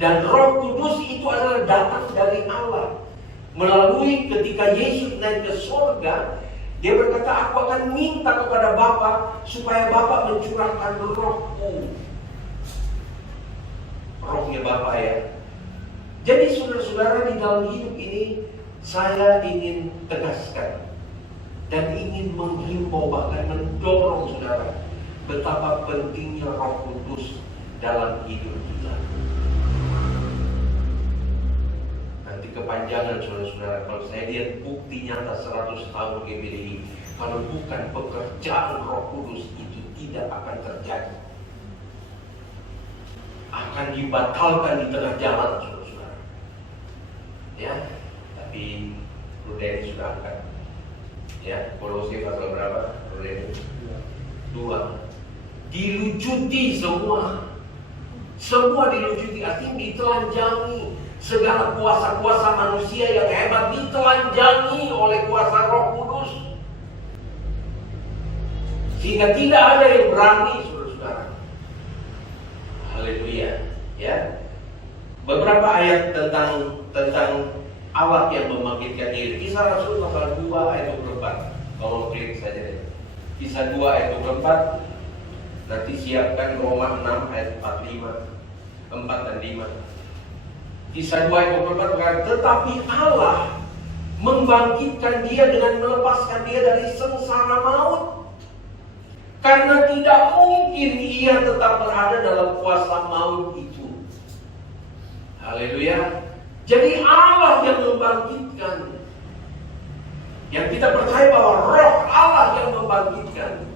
Dan Roh Kudus itu adalah datang dari Allah. Melalui ketika Yesus naik ke surga, dia berkata, aku akan minta kepada Bapa supaya Bapa mencurahkan Rohku. Rohnya Bapa ya. Jadi saudara-saudara, di dalam hidup ini saya ingin tegaskan dan ingin menghimbau, bahkan mendorong saudara, betapa pentingnya Roh Kudus dalam hidup kita. Nanti kepanjangan saudara-saudara kalau saya lihat bukti nyata 100 tahun GBDI, kalau bukan pekerjaan Roh Kudus itu tidak akan terjadi, akan dibatalkan di tengah jalan saudara-saudara. Ya, tapi Rudeni sudah angkat. Ya, Kolose pasal berapa? Rudeni 2. Dilucuti semua. Semua dilucuti, artinya ditelanjangi. Segala kuasa-kuasa manusia yang hebat ditelanjangi oleh kuasa Roh Kudus. Sehingga tidak ada yang berani, saudara-saudara. Haleluya. Ya. Beberapa ayat tentang Allah yang membangkitkan diri. Kisah Rasul pasal 2 ayat 24. Kalau klik saja deh. Kisah 2 ayat 24. Nanti siapkan Roma 6 ayat 4 dan 5. Kisah 2 ayat 24 berkata, tetapi Allah membangkitkan dia dengan melepaskan dia dari sengsara maut Karena tidak mungkin ia tetap berada dalam kuasa maut itu. Haleluya. Jadi Allah yang membangkitkan. Yang kita percaya bahwa roh Allah yang membangkitkan.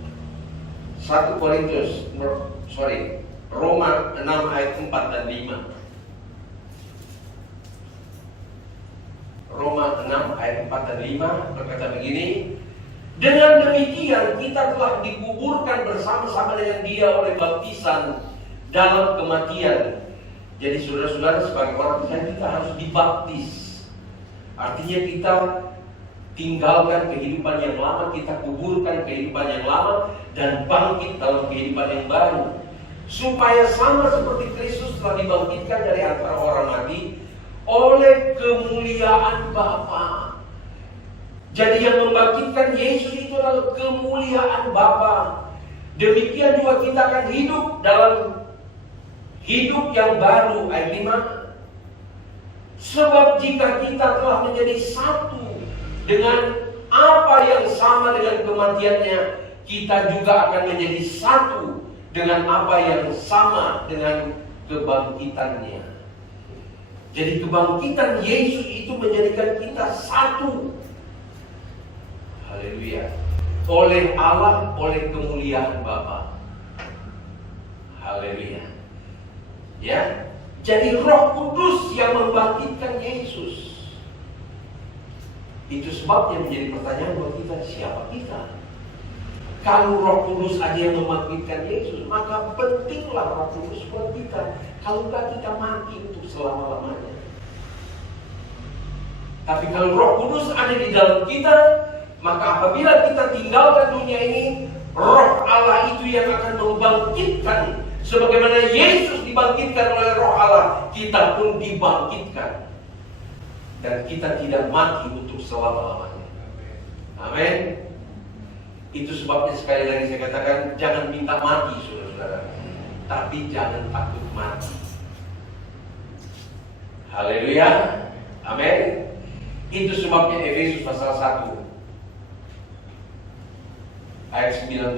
Roma 6 ayat 4 dan 5. Roma 6 ayat 4 dan 5 berkata begini, dengan demikian kita telah dikuburkan bersama-sama dengan Dia oleh baptisan dalam kematian. Jadi saudara-saudara, sebagai orang percaya kita harus dibaptis. Artinya kita tinggalkan kehidupan yang lama, kita kuburkan kehidupan yang lama dan bangkit dalam kehidupan yang baru. Supaya sama seperti Kristus telah dibangkitkan dari antara orang mati oleh kemuliaan Bapa. Jadi yang membangkitkan Yesus itu adalah kemuliaan Bapa. Demikian juga kita akan hidup dalam hidup yang baru. Ayat 5. Sebab jika kita telah menjadi satu dengan apa yang sama dengan kematiannya, kita juga akan menjadi satu dengan apa yang sama dengan kebangkitannya. Jadi kebangkitan Yesus itu menjadikan kita satu. Haleluya. Oleh Allah, oleh kemuliaan Bapa. Haleluya. Ya. Jadi Roh Kudus yang membangkitkan Yesus. Itu sebabnya menjadi pertanyaan buat kita, siapa kita? Kalau Roh Kudus ada yang membangkitkan Yesus, maka pentinglah Roh Kudus buat kita. Kalau enggak, kita mati untuk selama-lamanya. Tapi kalau Roh Kudus ada di dalam kita, maka apabila kita tinggalkan dunia ini, Roh Allah itu yang akan membangkitkan. Sebagaimana Yesus dibangkitkan oleh Roh Allah, kita pun dibangkitkan. Dan kita tidak mati untuk selama-lamanya. Amin. Itu sebabnya sekali lagi saya katakan, jangan minta mati saudara-saudara, tapi jangan takut mati. Haleluya. Amin. Itu sebabnya Efesus pasal 1 ayat 19,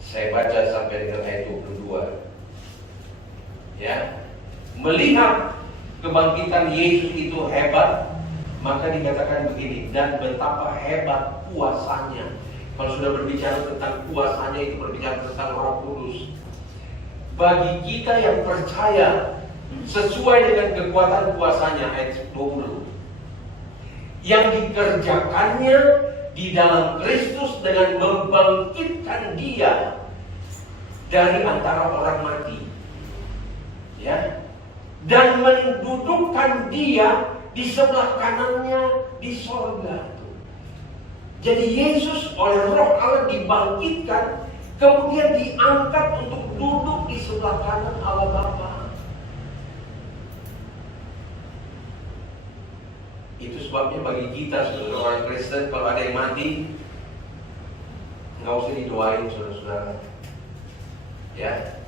saya baca sampai dengan ayat 22. Ya, melihat kebangkitan Yesus itu hebat, maka dikatakan begini, dan betapa hebat kuasanya. Kalau sudah berbicara tentang kuasanya, itu berbicara tentang Roh Kudus. Bagi kita yang percaya, sesuai dengan kekuatan kuasanya, ayat 20, yang dikerjakannya di dalam Kristus dengan membangkitkan Dia dari antara orang mati, ya, dan mendudukkan Dia di sebelah kanannya di sorga. Jadi Yesus oleh Roh Allah dibangkitkan, kemudian diangkat untuk duduk di sebelah kanan Allah Bapa. Itu sebabnya bagi kita sebagai orang Kristen, kalau ada yang mati, nggak usah didoain saudara-saudara. Ya,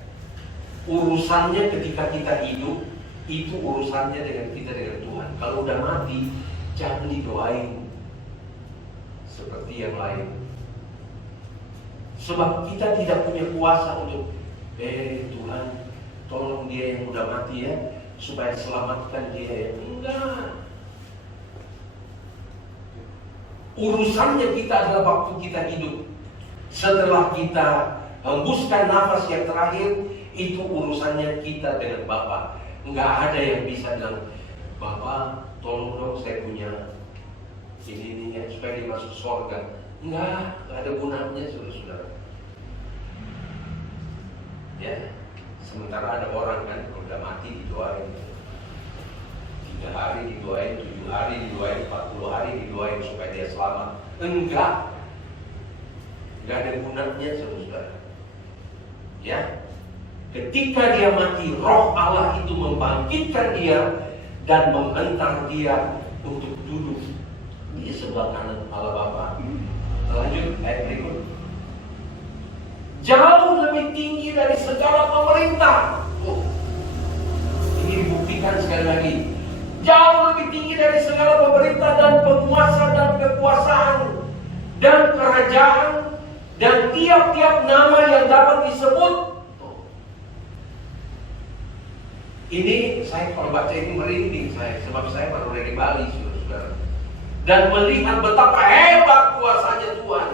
urusannya ketika kita hidup, itu urusannya dengan kita dengan Tuhan. Kalau udah mati, jangan didoain seperti yang lain. Sebab kita tidak punya kuasa untuk Tuhan, tolong dia yang udah mati ya, supaya selamatkan dia ya. Enggak. Urusannya kita adalah waktu kita hidup. Setelah kita hembuskan nafas yang terakhir, itu urusannya kita dengan Bapa. Enggak ada yang bisa bilang, Bapak tolong dong saya punya ini ya, supaya dia masuk surga. Enggak ada gunanya saudara-saudara. Ya, sementara ada orang kan kalau udah mati didoain 3 hari didoain, 7 hari didoain, 40 hari didoain supaya dia selamat. Enggak ada gunanya saudara-saudara. Ya, ketika dia mati, Roh Allah itu membangkitkan dia dan menghantar dia untuk duduk di sebelah kanan Allah Bapa. Lanjut ayat berikut. Jauh lebih tinggi dari segala pemerintah. Ini dibuktikan sekali lagi. Jauh lebih tinggi dari segala pemerintah dan penguasa dan kekuasaan dan kerajaan Dan tiap-tiap nama yang dapat disebut. Ini saya kalau baca ini merinding saya, sebab saya baru dari Bali, saudara-saudara. Dan melihat betapa hebat kuasanya Tuhan.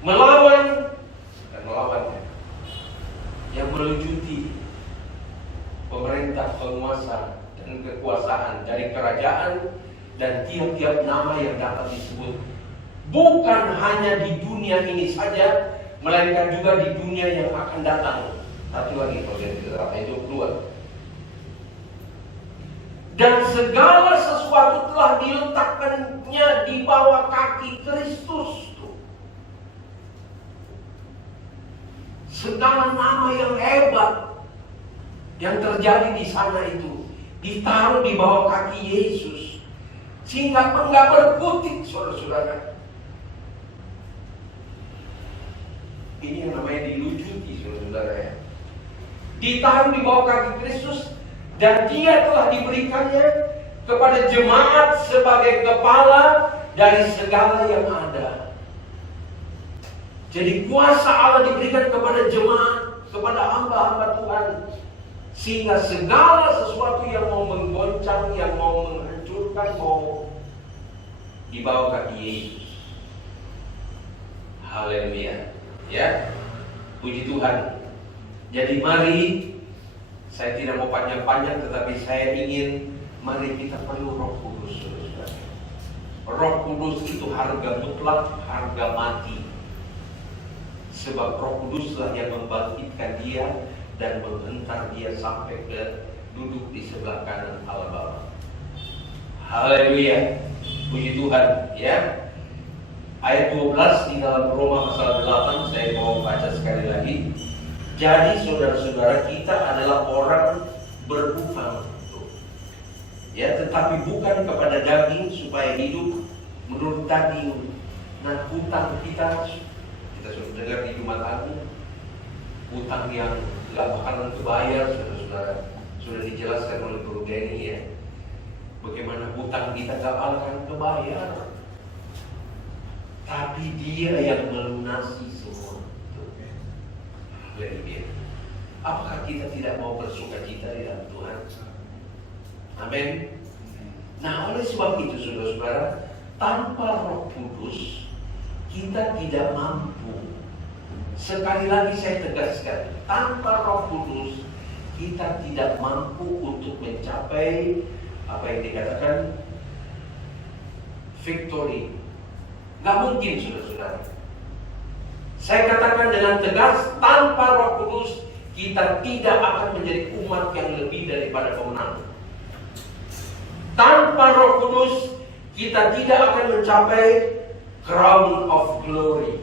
Melawan yang melucuti pemerintah, penguasa, dan kekuasaan dari kerajaan dan tiap-tiap nama yang dapat disebut. Bukan hanya di dunia ini saja, melainkan juga di dunia yang akan datang. Satu lagi bagian ke-8 itu keluar. Dan segala sesuatu telah diletakkannya di bawah kaki Kristus. Segala nama yang hebat yang terjadi di sana itu ditaruh di bawah kaki Yesus, sehingga enggak berkutik, saudara-saudara. Ini yang namanya dilucuti, saudara-saudara ya. Ditaruh di bawah kaki Kristus, dan Dia telah diberikannya kepada jemaat sebagai kepala dari segala yang ada. Jadi kuasa Allah diberikan kepada jemaat, kepada hamba-hamba Tuhan, sehingga segala sesuatu yang mau menggoncang, yang mau menghancurkan, mau di bawah kaki Yesus. Haleluya. Ya, puji Tuhan. Jadi mari, saya tidak mau panjang-panjang, tetapi saya ingin mari kita perlu Roh Kudus. Roh Kudus itu harga mutlak, harga mati. Sebab Roh Kuduslah yang membangkitkan Dia dan menghentar Dia sampai ke duduk di sebelah kanan Allah Bapa. Haleluya. Puji Tuhan, ya. Ayat 12 di dalam Roma pasal 8 saya mau baca sekali lagi. Jadi saudara-saudara, kita adalah orang berhutang, ya, tetapi bukan kepada daging supaya hidup menurut daging. Nah, hutang kita sudah dengar di Jumat Agung, hutang yang gak bakalan kebayar, saudara-saudara. Sudah dijelaskan oleh Guru Denny, ya, bagaimana hutang kita gak bakalan kebayar, tapi Dia yang melunasi semua. Apakah kita tidak mau bersukacita di dalam Tuhan? Amin. Nah, oleh sebab itu, saudara-saudara, tanpa Roh Kudus kita tidak mampu. Sekali lagi saya tegaskan, tanpa Roh Kudus kita tidak mampu untuk mencapai apa yang dikatakan victory. Gak mungkin, saudara-saudara. Saya katakan dengan tegas, tanpa Roh Kudus kita tidak akan menjadi umat yang lebih daripada pemenang. Tanpa Roh Kudus kita tidak akan mencapai crown of glory.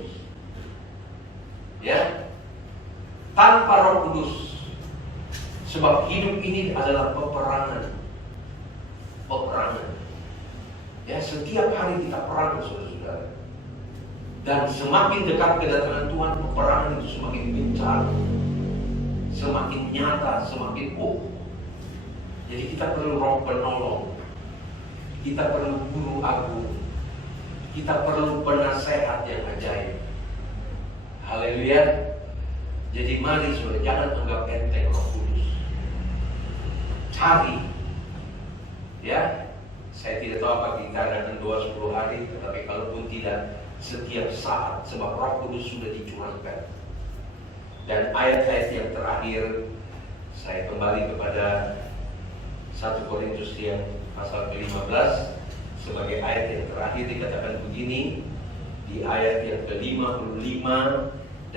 Ya, tanpa Roh Kudus, sebab hidup ini adalah peperangan. Ya, setiap hari kita perang, saudara-saudara. Dan semakin dekat kedatangan Tuhan, peperangan itu semakin gencar, semakin nyata, semakin Jadi kita perlu Roh penolong, kita perlu guru agung, kita perlu penasehat yang ajaib. Haleluya. Jadi mari saudara, jangan anggap enteng Roh Kudus. Cari. Ya, saya tidak tahu apa kita adakan doa 10 hari, tetapi kalaupun tidak, setiap saat, sebab Roh Kudus sudah dicurahkan. Dan ayat-ayat yang terakhir, saya kembali kepada 1 Korintus yang pasal ke-15 sebagai ayat yang terakhir. Dikatakan begini di ayat yang ke-55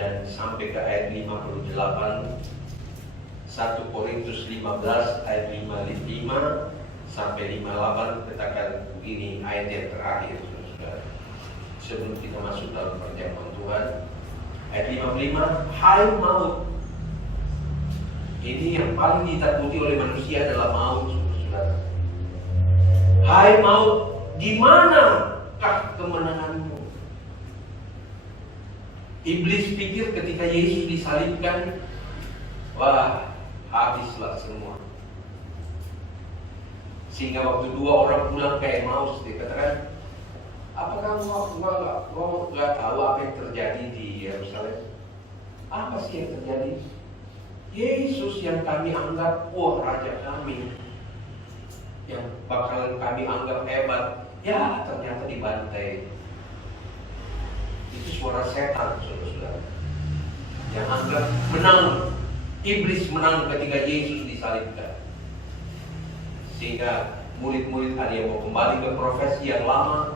dan sampai ke ayat 58. 1 Korintus 15 ayat 55 sampai 58, katakan begini ayat yang terakhir, saudara. Sebelum kita masuk dalam perjamuan Tuhan, ayat 55, hai maut. Ini yang paling ditakuti oleh manusia adalah maut, saudara. Hai maut, di manakah kemenanganmu? Iblis pikir ketika Yesus disalibkan, wah, habislah semua. Sehingga waktu 2 orang pulang ke Emmaus, dikatakan Apakah kamu nggak tahu apa yang terjadi di Yerusalem? Apa sih yang terjadi? Yesus yang kami anggap, raja kami, yang bakalan kami anggap hebat, ya ternyata dibantai. Itu suara setan, saudara-saudara. Yang anggap menang, iblis menang ketika Yesus disalibkan. Sehingga murid-murid ada yang mau kembali ke profesi yang lama,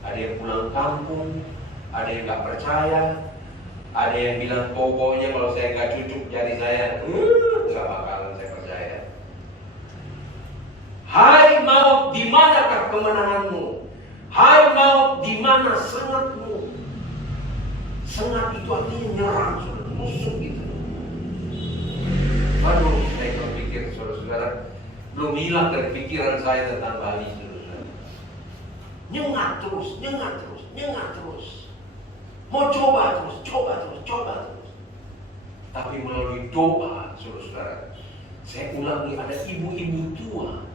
ada yang pulang kampung, ada yang gak percaya, ada yang bilang pokoknya kalau saya gak cucuk jari saya, gak bakalan saya percaya. Hai maut, di manakah kemenanganmu? Hai maut, di mana sengatmu? Sengat itu artinya nyerang, musuh gitu. Aduh, saya berpikir saudara-saudara, belum hilang dari pikiran saya tentang Bali, saudara. Nyengat terus. Mau coba terus. Tapi melalui doa, saudara-saudara, saya ulangi, ada ibu-ibu tua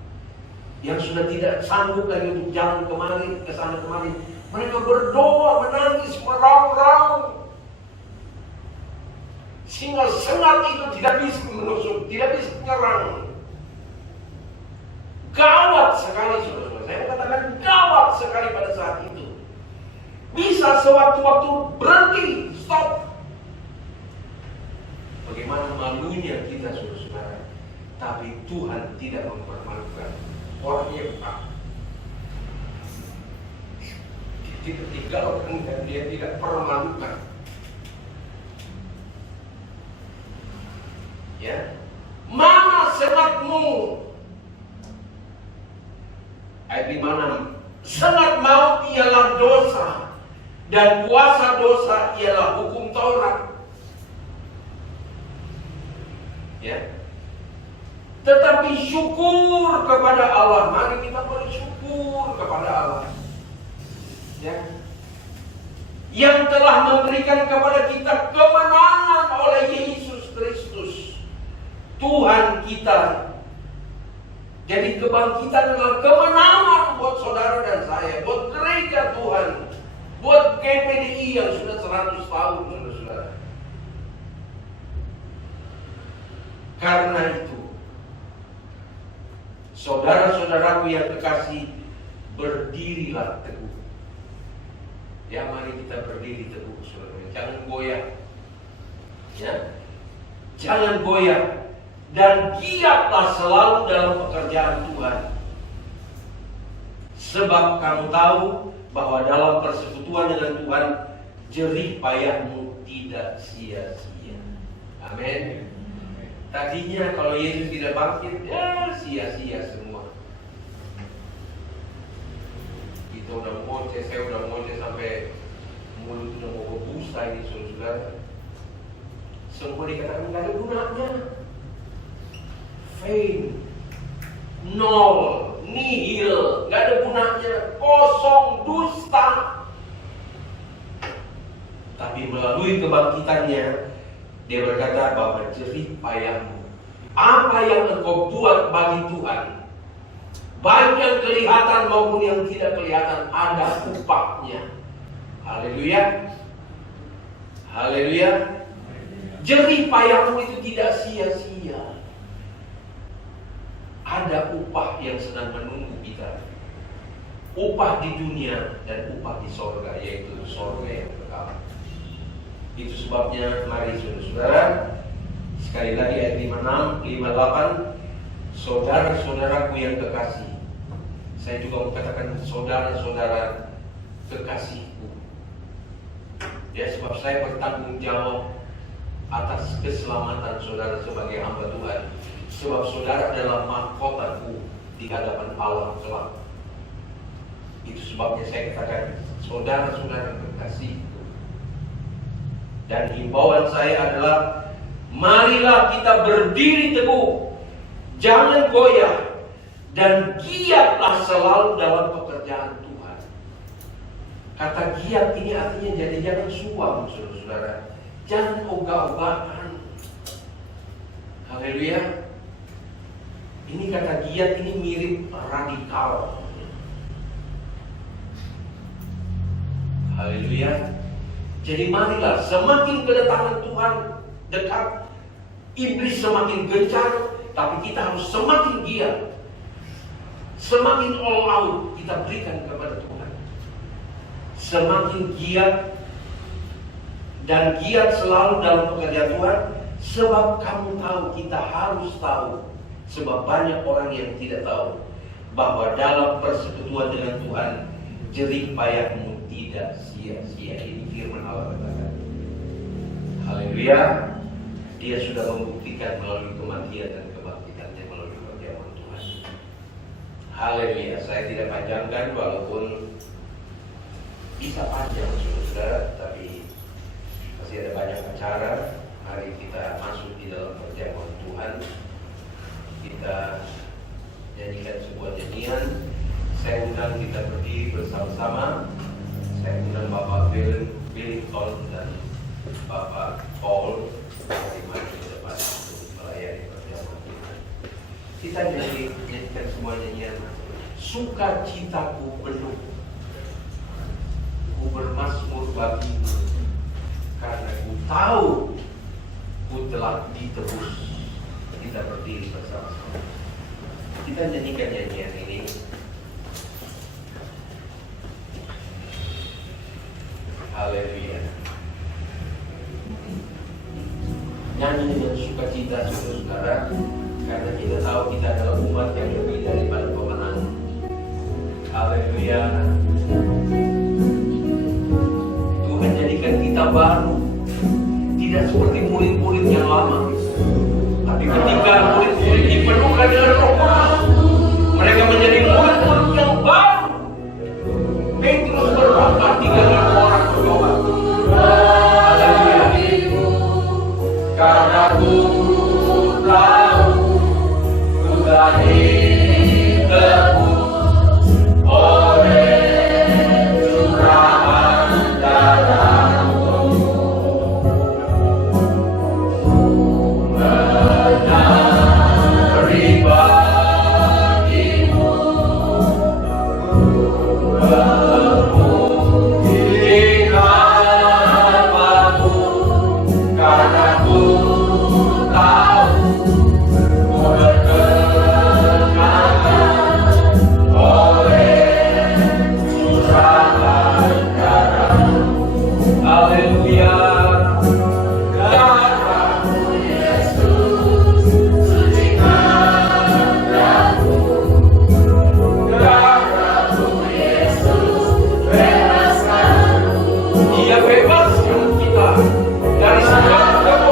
yang sudah tidak sanggup lagi untuk jalan kemari, ke sana kemari. Mereka berdoa, menangis, meraung-raung. Sehingga sengat itu tidak bisa menusuk, tidak bisa menyerang. Gawat sekali, saudara-saudara. Saya katakan gawat sekali pada saat itu. Bisa sewaktu-waktu berhenti, stop. Bagaimana malunya kita, saudara-saudara. Tapi Tuhan tidak mempermalukan orang yang dia tidak tinggalkan dan dia tidak permalukan. Ya, mana sengatmu? Ayat 56. Sengat maut ialah dosa, dan kuasa dosa ialah hukum Taurat. Ya. Tetapi syukur kepada Allah. Mari kita bersyukur kepada Allah. Ya. Yang telah memberikan kepada kita kemenangan oleh Yesus Kristus, Tuhan kita. Jadi kebangkitan adalah kemenangan buat saudara dan saya, buat gereja Tuhan, buat GPDI yang sudah 100 tahun, saudara-saudara. Karena itu, saudara-saudaraku yang kekasih, berdirilah teguh. Ya, mari kita berdiri teguh, saudara. Jangan goyah. Ya, jangan goyah. Dan giatlah selalu dalam pekerjaan Tuhan. Sebab kamu tahu bahwa dalam persekutuan dengan Tuhan, jerih payahmu tidak sia-sia. Amin. Tadinya kalau Yesus tidak bangkit, ya sia-sia semua. Kita udah ngoceh, saya udah ngoceh sampai mulut udah mau berbusa ini, saudara. Semua dikatakan gak ada gunanya. Vain, nol, nihil, gak ada gunanya, kosong, dusta. Tapi melalui kebangkitannya, dia berkata bahwa jerih payahmu, apa yang engkau buat bagi Tuhan, baik yang kelihatan maupun yang tidak kelihatan, ada upahnya. Haleluya. Haleluya. Jerih payahmu itu tidak sia-sia. Ada upah yang sedang menunggu kita. Upah di dunia dan upah di sorga, yaitu sorga yang kekal. Itu sebabnya mari saudara-saudara, sekali lagi ayat 56, 58, saudara-saudaraku yang kekasih. Saya juga mau katakan saudara-saudara kekasihku. Ya, sebab saya bertanggung jawab atas keselamatan saudara sebagai hamba Tuhan. Sebab saudara adalah mahkotaku di hadapan Allah kelak. Itu sebabnya saya katakan saudara-saudara kekasihku. Dan himbauan saya adalah, marilah kita berdiri teguh, jangan goyah, dan giatlah selalu dalam pekerjaan Tuhan. Kata giat ini artinya jadi jangan suam, saudara-saudara. Jangan ogah-ogahan. Haleluya. Ini kata giat ini mirip radikal. Haleluya. Jadi marilah, semakin kedatangan Tuhan dekat, iblis semakin gencar, tapi kita harus semakin giat, semakin all out kita berikan kepada Tuhan. Semakin giat dan giat selalu dalam pekerjaan Tuhan, sebab kamu tahu, kita harus tahu, sebab banyak orang yang tidak tahu bahwa dalam persekutuan dengan Tuhan, jerih payahmu tidak sia-sia. Ini firman Allah katakan. Haleluya. Dia sudah membuktikan melalui kematian dan kebangkitannya melalui perjamuan Tuhan. Haleluya. Saya tidak panjangkan, walaupun bisa panjang saudara, tapi masih ada banyak acara. Mari kita masuk di dalam perjamuan Tuhan. Kita nyanyikan sebuah nyanyian. Saya undang kita berdiri bersama-sama. Saya undang Bapak Billington dan Bapak Paul dari maju ke depan untuk melayani perjamuan Tuhan. Kita nyanyikan semua nyanyian. Sukacitaku penuh, ku bermazmur bagimu, karena ku tahu ku telah ditebus. Kita berdiri bersama-sama. Kita nyanyikan nyanyian ini. Haleluya. Nyanyi dengan sukacita saudara, karena kita tahu kita adalah umat yang lebih daripada pemenang. Haleluya. Tuhan jadikan kita baru, tidak seperti murid-murid yang lama. Tapi ketika murid-murid dipenuhkan dengan Roh Kudus, mereka menjadi murid-murid yang baru. Petrus berbakar 3.000 orang bertobat. Haleluya. Karena ku tahu ku telah ditebus oleh curahan darah-Mu. Menari bagimu, Dia bebaskan kita dari segala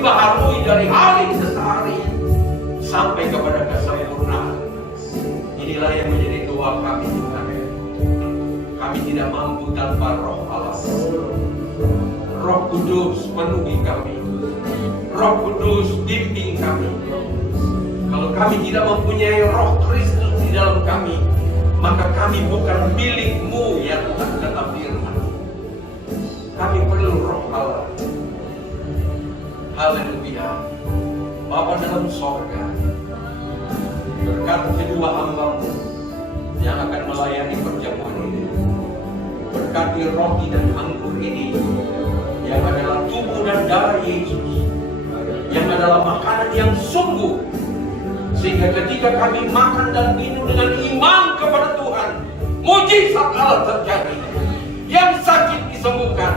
dibaharui dari hari ke hari sampai kepada kesempurnaan. Inilah yang menjadi doa kami Tuhan. Kami tidak mampu tanpa Roh Allah. Roh Kudus penuhi kami. Roh Kudus bimbing kami. Kalau kami tidak mempunyai Roh Kristus di dalam kami, maka kami bukan milik-Mu ya Tuhan, kata firman. Kami perlu Roh Allah. Haleluya. Bapa dalam sorga, berkat kedua hamba-Mu yang akan melayani perjamuan ini, berkati roti dan anggur ini yang adalah tubuh dan darah Yesus, yang adalah makanan yang sungguh, sehingga ketika kami makan dan minum dengan iman kepada Tuhan, mujizat Allah terjadi. Yang sakit disembuhkan,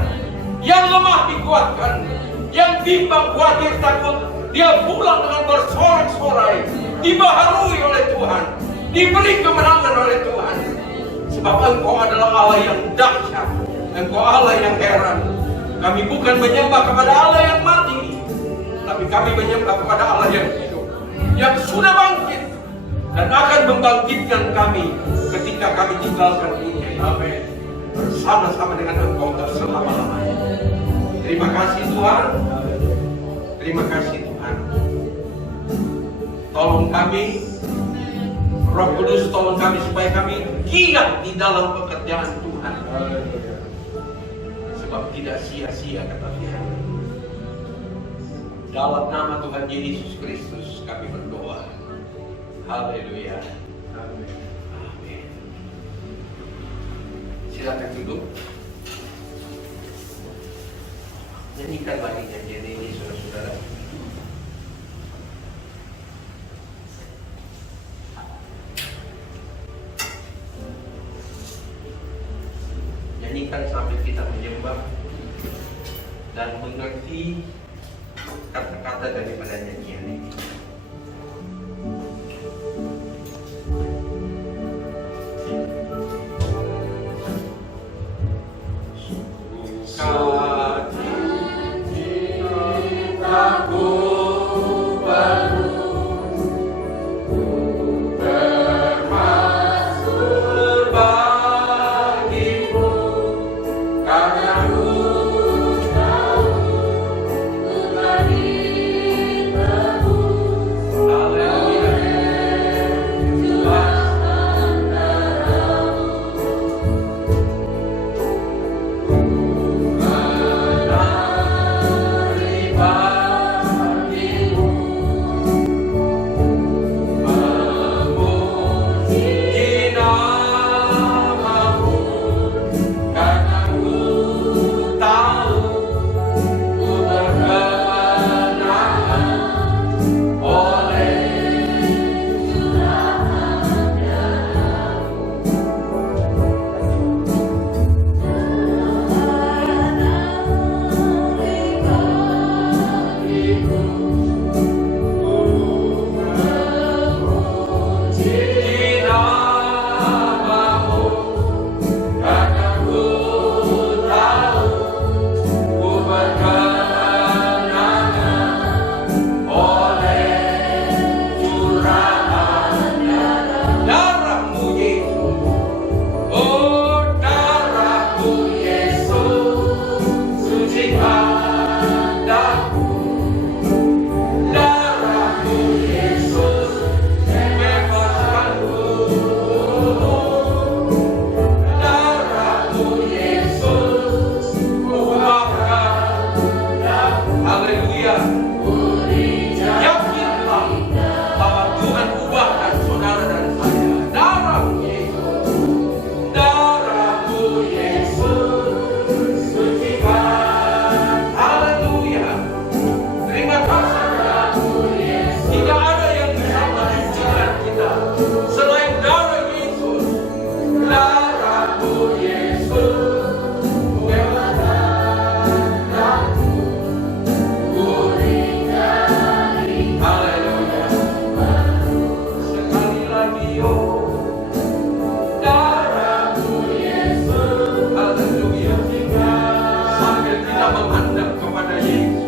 yang lemah dikuatkan, yang bimbang khawatir takut dia pulang dengan bersorak-sorai, dibaharui oleh Tuhan, diberi kemenangan oleh Tuhan. Sebab Engkau adalah Allah yang dahsyat, Engkau Allah yang heran. Kami bukan menyembah kepada Allah yang mati, tapi kami menyembah kepada Allah yang hidup, yang sudah bangkit dan akan membangkitkan kami ketika kami tinggalkan dunia. Amin. Bersama-sama dengan Engkau selama-lamanya. Terima kasih Tuhan. Terima kasih Tuhan. Tolong kami, Roh Kudus tolong kami supaya kami giat di dalam pekerjaan Tuhan. Sebab tidak sia-sia kata Tuhan. Dalam nama Tuhan Yesus Kristus kami berdoa. Haleluya. Amin. Silakan duduk. Nyanyikan lagi nyanyian ini saudara-saudara. Nyanyikan sambil kita menyembah dan mengerti kata-kata daripada nyanyian ini. Sambil kita menghadap kepada Yesus,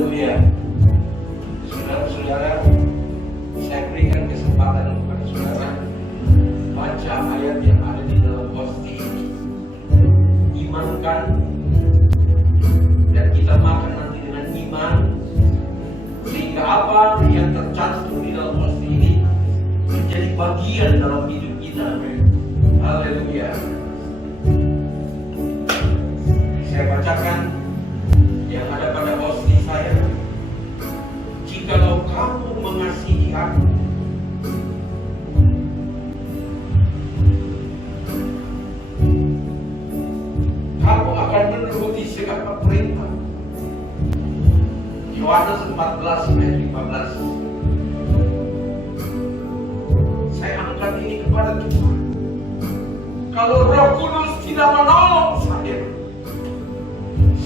Haleluya. Saudara-saudara, saya berikan kesempatan kepada saudara baca ayat yang ada di dalam hostia ini. Imankan, dan kita makan nanti dengan iman, sehingga apa yang tercantum di dalam hostia ini menjadi bagian dalam hidup kita. Haleluya. Saya bacakan yang ada pada hostia saya. Jikalau kamu mengasihi aku, kamu akan menuruti segala perintah. Yohanes 14 ayat 15. Saya angkat ini kepada Tuhan. Kalau Roh Kudus tidak menolong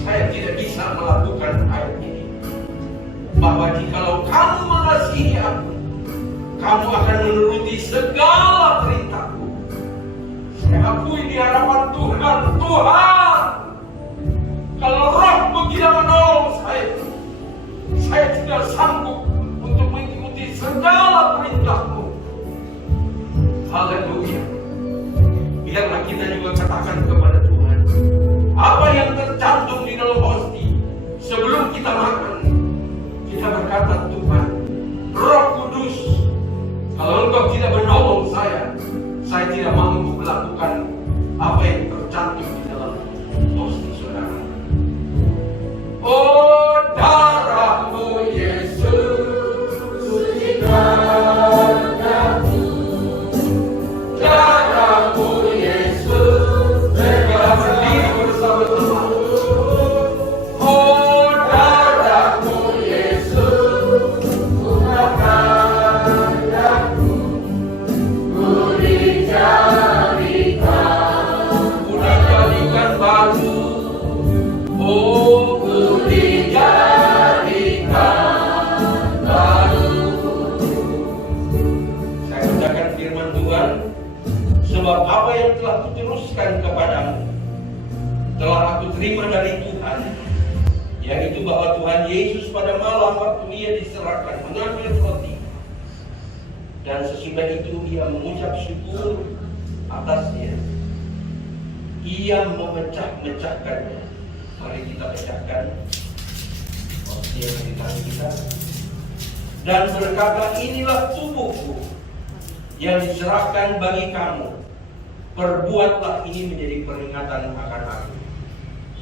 saya tidak bisa melakukan ayat ini. Bahwa jikalau kamu mengasihi aku, kamu akan menuruti segala perintahku. Saya akui di hadapan Tuhan, kalau Rohmu tidak menolong saya tidak sanggup untuk mengikuti segala perintahmu. Haleluya. Biarlah kita juga katakan kepada Tuhan, apa yang tercantum di dalam hostia sebelum kita makan, kita berkata, Tuhan, Roh Kudus, kalau Engkau tidak menolong saya tidak mampu melakukan apa yang tercantum di dalam hostia saudara. Oh, darahmu Yesus, sucikan aku. Darahmu Yesus, kita berdiri bersama-sama. Oh, darahmu Yesus, gunakan aku. Ku dijadikan batu. Oh, ku dijadikan batu. Saya bacakan firman Tuhan. Sebab apa yang telah kuteruskan kepadamu telah aku terima dari Tuhan, yaitu bahwa Tuhan Yesus pada malam waktu Ia diserahkan mengambil roti, dan sesudah itu Ia mengucap syukur atasnya. Ia memecah-mecahkannya. Mari kita pecahkan roti yang di tangan kita, dan berkata, inilah tubuhku yang diserahkan bagi kamu. Perbuatlah ini menjadi peringatan akan aku.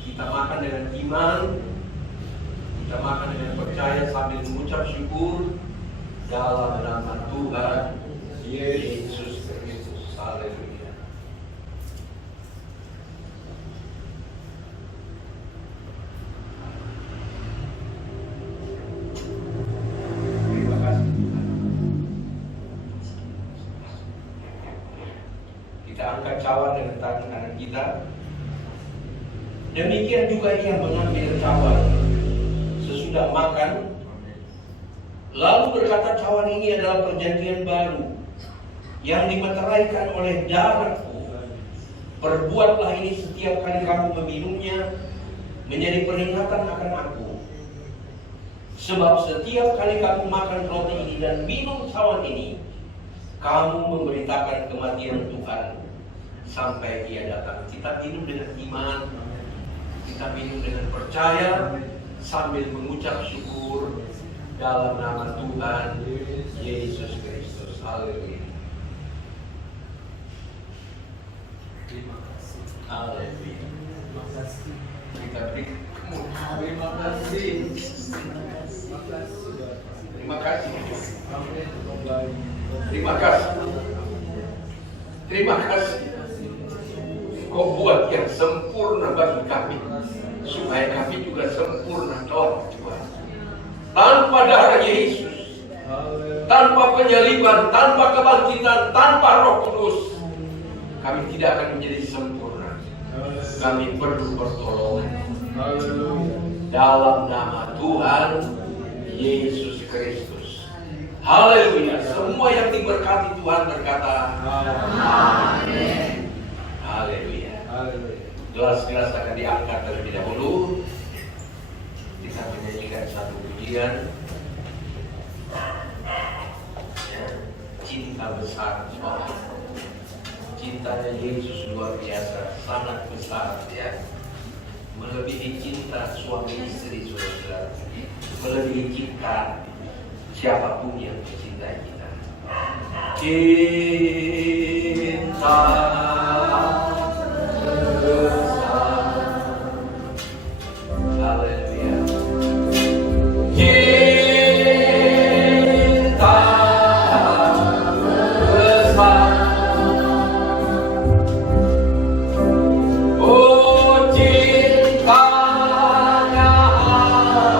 Kita makan dengan iman, kita makan dengan percaya sambil mengucap syukur dalam nama Tuhan Yesus Kristus. Haleluya. Terima kasih Tuhan. Kita angkat cawan dengan tangan kanan kita. Demikian juga Ia mengambil cawan sesudah makan, lalu berkata, cawan ini adalah perjanjian baru yang dimeteraikan oleh darahku. Perbuatlah ini setiap kali kamu meminumnya menjadi peringatan akan aku. Sebab setiap kali kamu makan roti ini dan minum cawan ini, kamu memberitakan kematian Tuhan sampai Ia datang. Kita minum dengan iman, kita minum dengan percaya sambil mengucap syukur dalam nama Tuhan Yesus Kristus. Haleluya. Terima kasih. Haleluya. Terima kasih. Kita berikan terima kasih. Terima kasih. Terima kasih. Terima kasih. Kau buat yang sempurna bagi kami, supaya kami juga sempurna kelak Tuhan. Tanpa darah Yesus, tanpa penyaliban, tanpa kebangkitan, tanpa Roh Kudus, kami tidak akan menjadi sempurna. Kami perlu pertolongan. Dalam nama Tuhan Yesus Kristus. Haleluya. Semua yang diberkati Tuhan berkata amin. Haleluya. Gelas-gelas akan diangkat terlebih dahulu. Kita menyanyikan satu pujian, ya, cinta besar. Cintanya Yesus luar biasa, sangat besar, ya. Melebihi cinta suami istri, saudara, melebihi cinta siapapun yang mencintai kita. Cinta besar, haleluya. Cinta besar, oh cintanya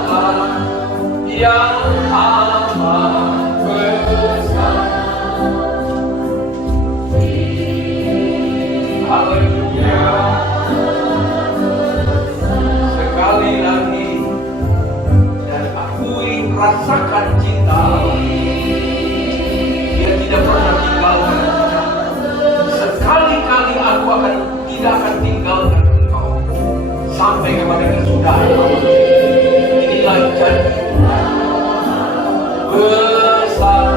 Allah yang amat besar. Haleluya. Sekali lagi, dan akui, rasakan cinta Allah. Dia tidak pernah tinggalkan kita. Sekali-kali aku tidak akan tinggalkan engkau sampai kepada kesudahan. Inilah janji Tuhan. Besar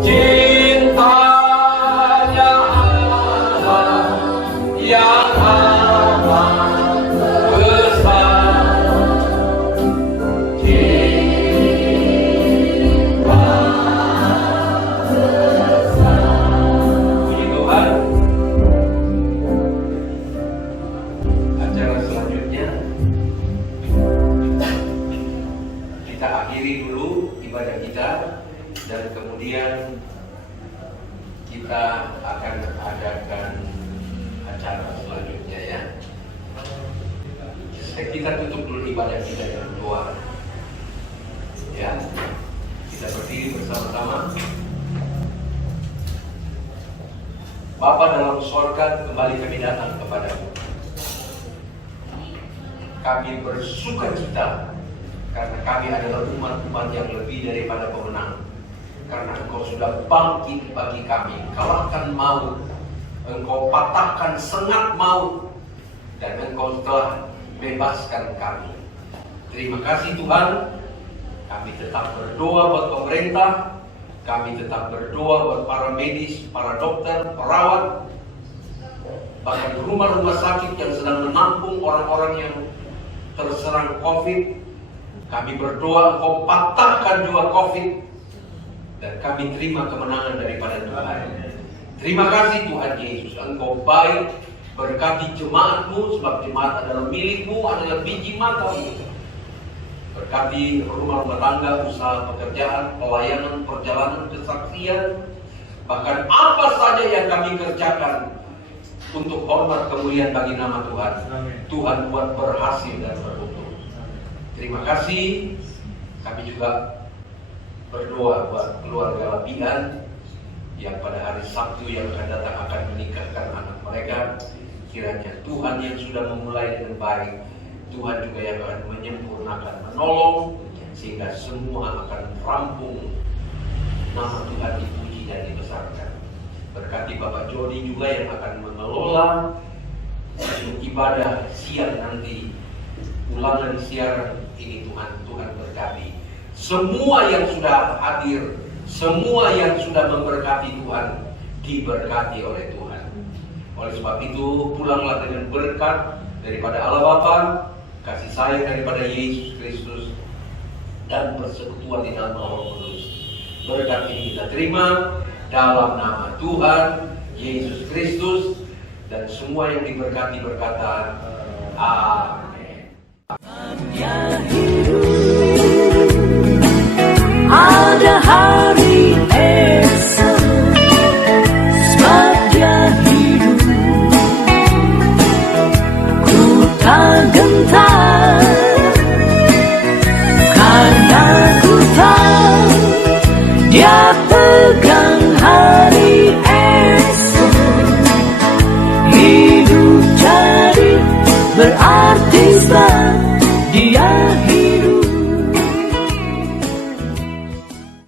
cintanya Allah yang amat besar. Cinta besar. Puji Tuhan. Acara selanjutnya kita akhiri dulu ibadah kita, dan kemudian kita akan adakan acara selanjutnya, ya. Kita tutup dulu ibadah kita dengan doa, ya. Kita berdiri bersama-sama. Bapa dalam sorga, kembali kami datang kepadamu. Kami bersuka cita karena kami adalah umat-umat yang lebih daripada pemenang. Karena Engkau sudah bangkit bagi kami, kalahkan maut, Engkau patahkan sengat maut, dan Engkau telah bebaskan kami. Terima kasih Tuhan. Kami tetap berdoa buat pemerintah, kami tetap berdoa buat para medis, para dokter, perawat, bahkan rumah-rumah sakit yang sedang menampung orang-orang yang terserang COVID. Kami berdoa Engkau patahkan juga COVID, dan kami terima kemenangan daripada Tuhan. Terima kasih Tuhan Yesus, Engkau baik. Berkati jemaat-Mu, sebab jemaat adalah milik-Mu, adalah biji mata-Mu. Berkati rumah-rumah tangga, usaha pekerjaan, pelayanan, perjalanan, kesaksian, bahkan apa saja yang kami kerjakan untuk hormat kemuliaan bagi nama Tuhan. Tuhan buat berhasil dan beruntung. Terima kasih. Kami juga berdoa buat keluarga Lapian yang pada hari Sabtu yang akan datang akan menikahkan anak mereka. Kiranya Tuhan yang sudah memulai dengan baik, Tuhan juga yang akan menyempurnakan, menolong, sehingga semua akan rampung, nama Tuhan dipuji dan dibesarkan. Berkati Bapak Jody juga yang akan mengelola ibadah siang nanti, ulangan siaran ini. Tuhan berkati semua yang sudah hadir, semua yang sudah memberkati Tuhan, diberkati oleh Tuhan. Oleh sebab itu, pulanglah dengan berkat daripada Allah Bapa, kasih sayang daripada Yesus Kristus, dan persekutuan di dalam Roh Kudus. Berkat ini kita terima dalam nama Tuhan Yesus Kristus, dan semua yang diberkati berkata amin. Ada hari esok, sebab Dia hidup. Ku tak gentar, karena ku tahu Dia pegang hari esok. Hidup jadi berarti selalu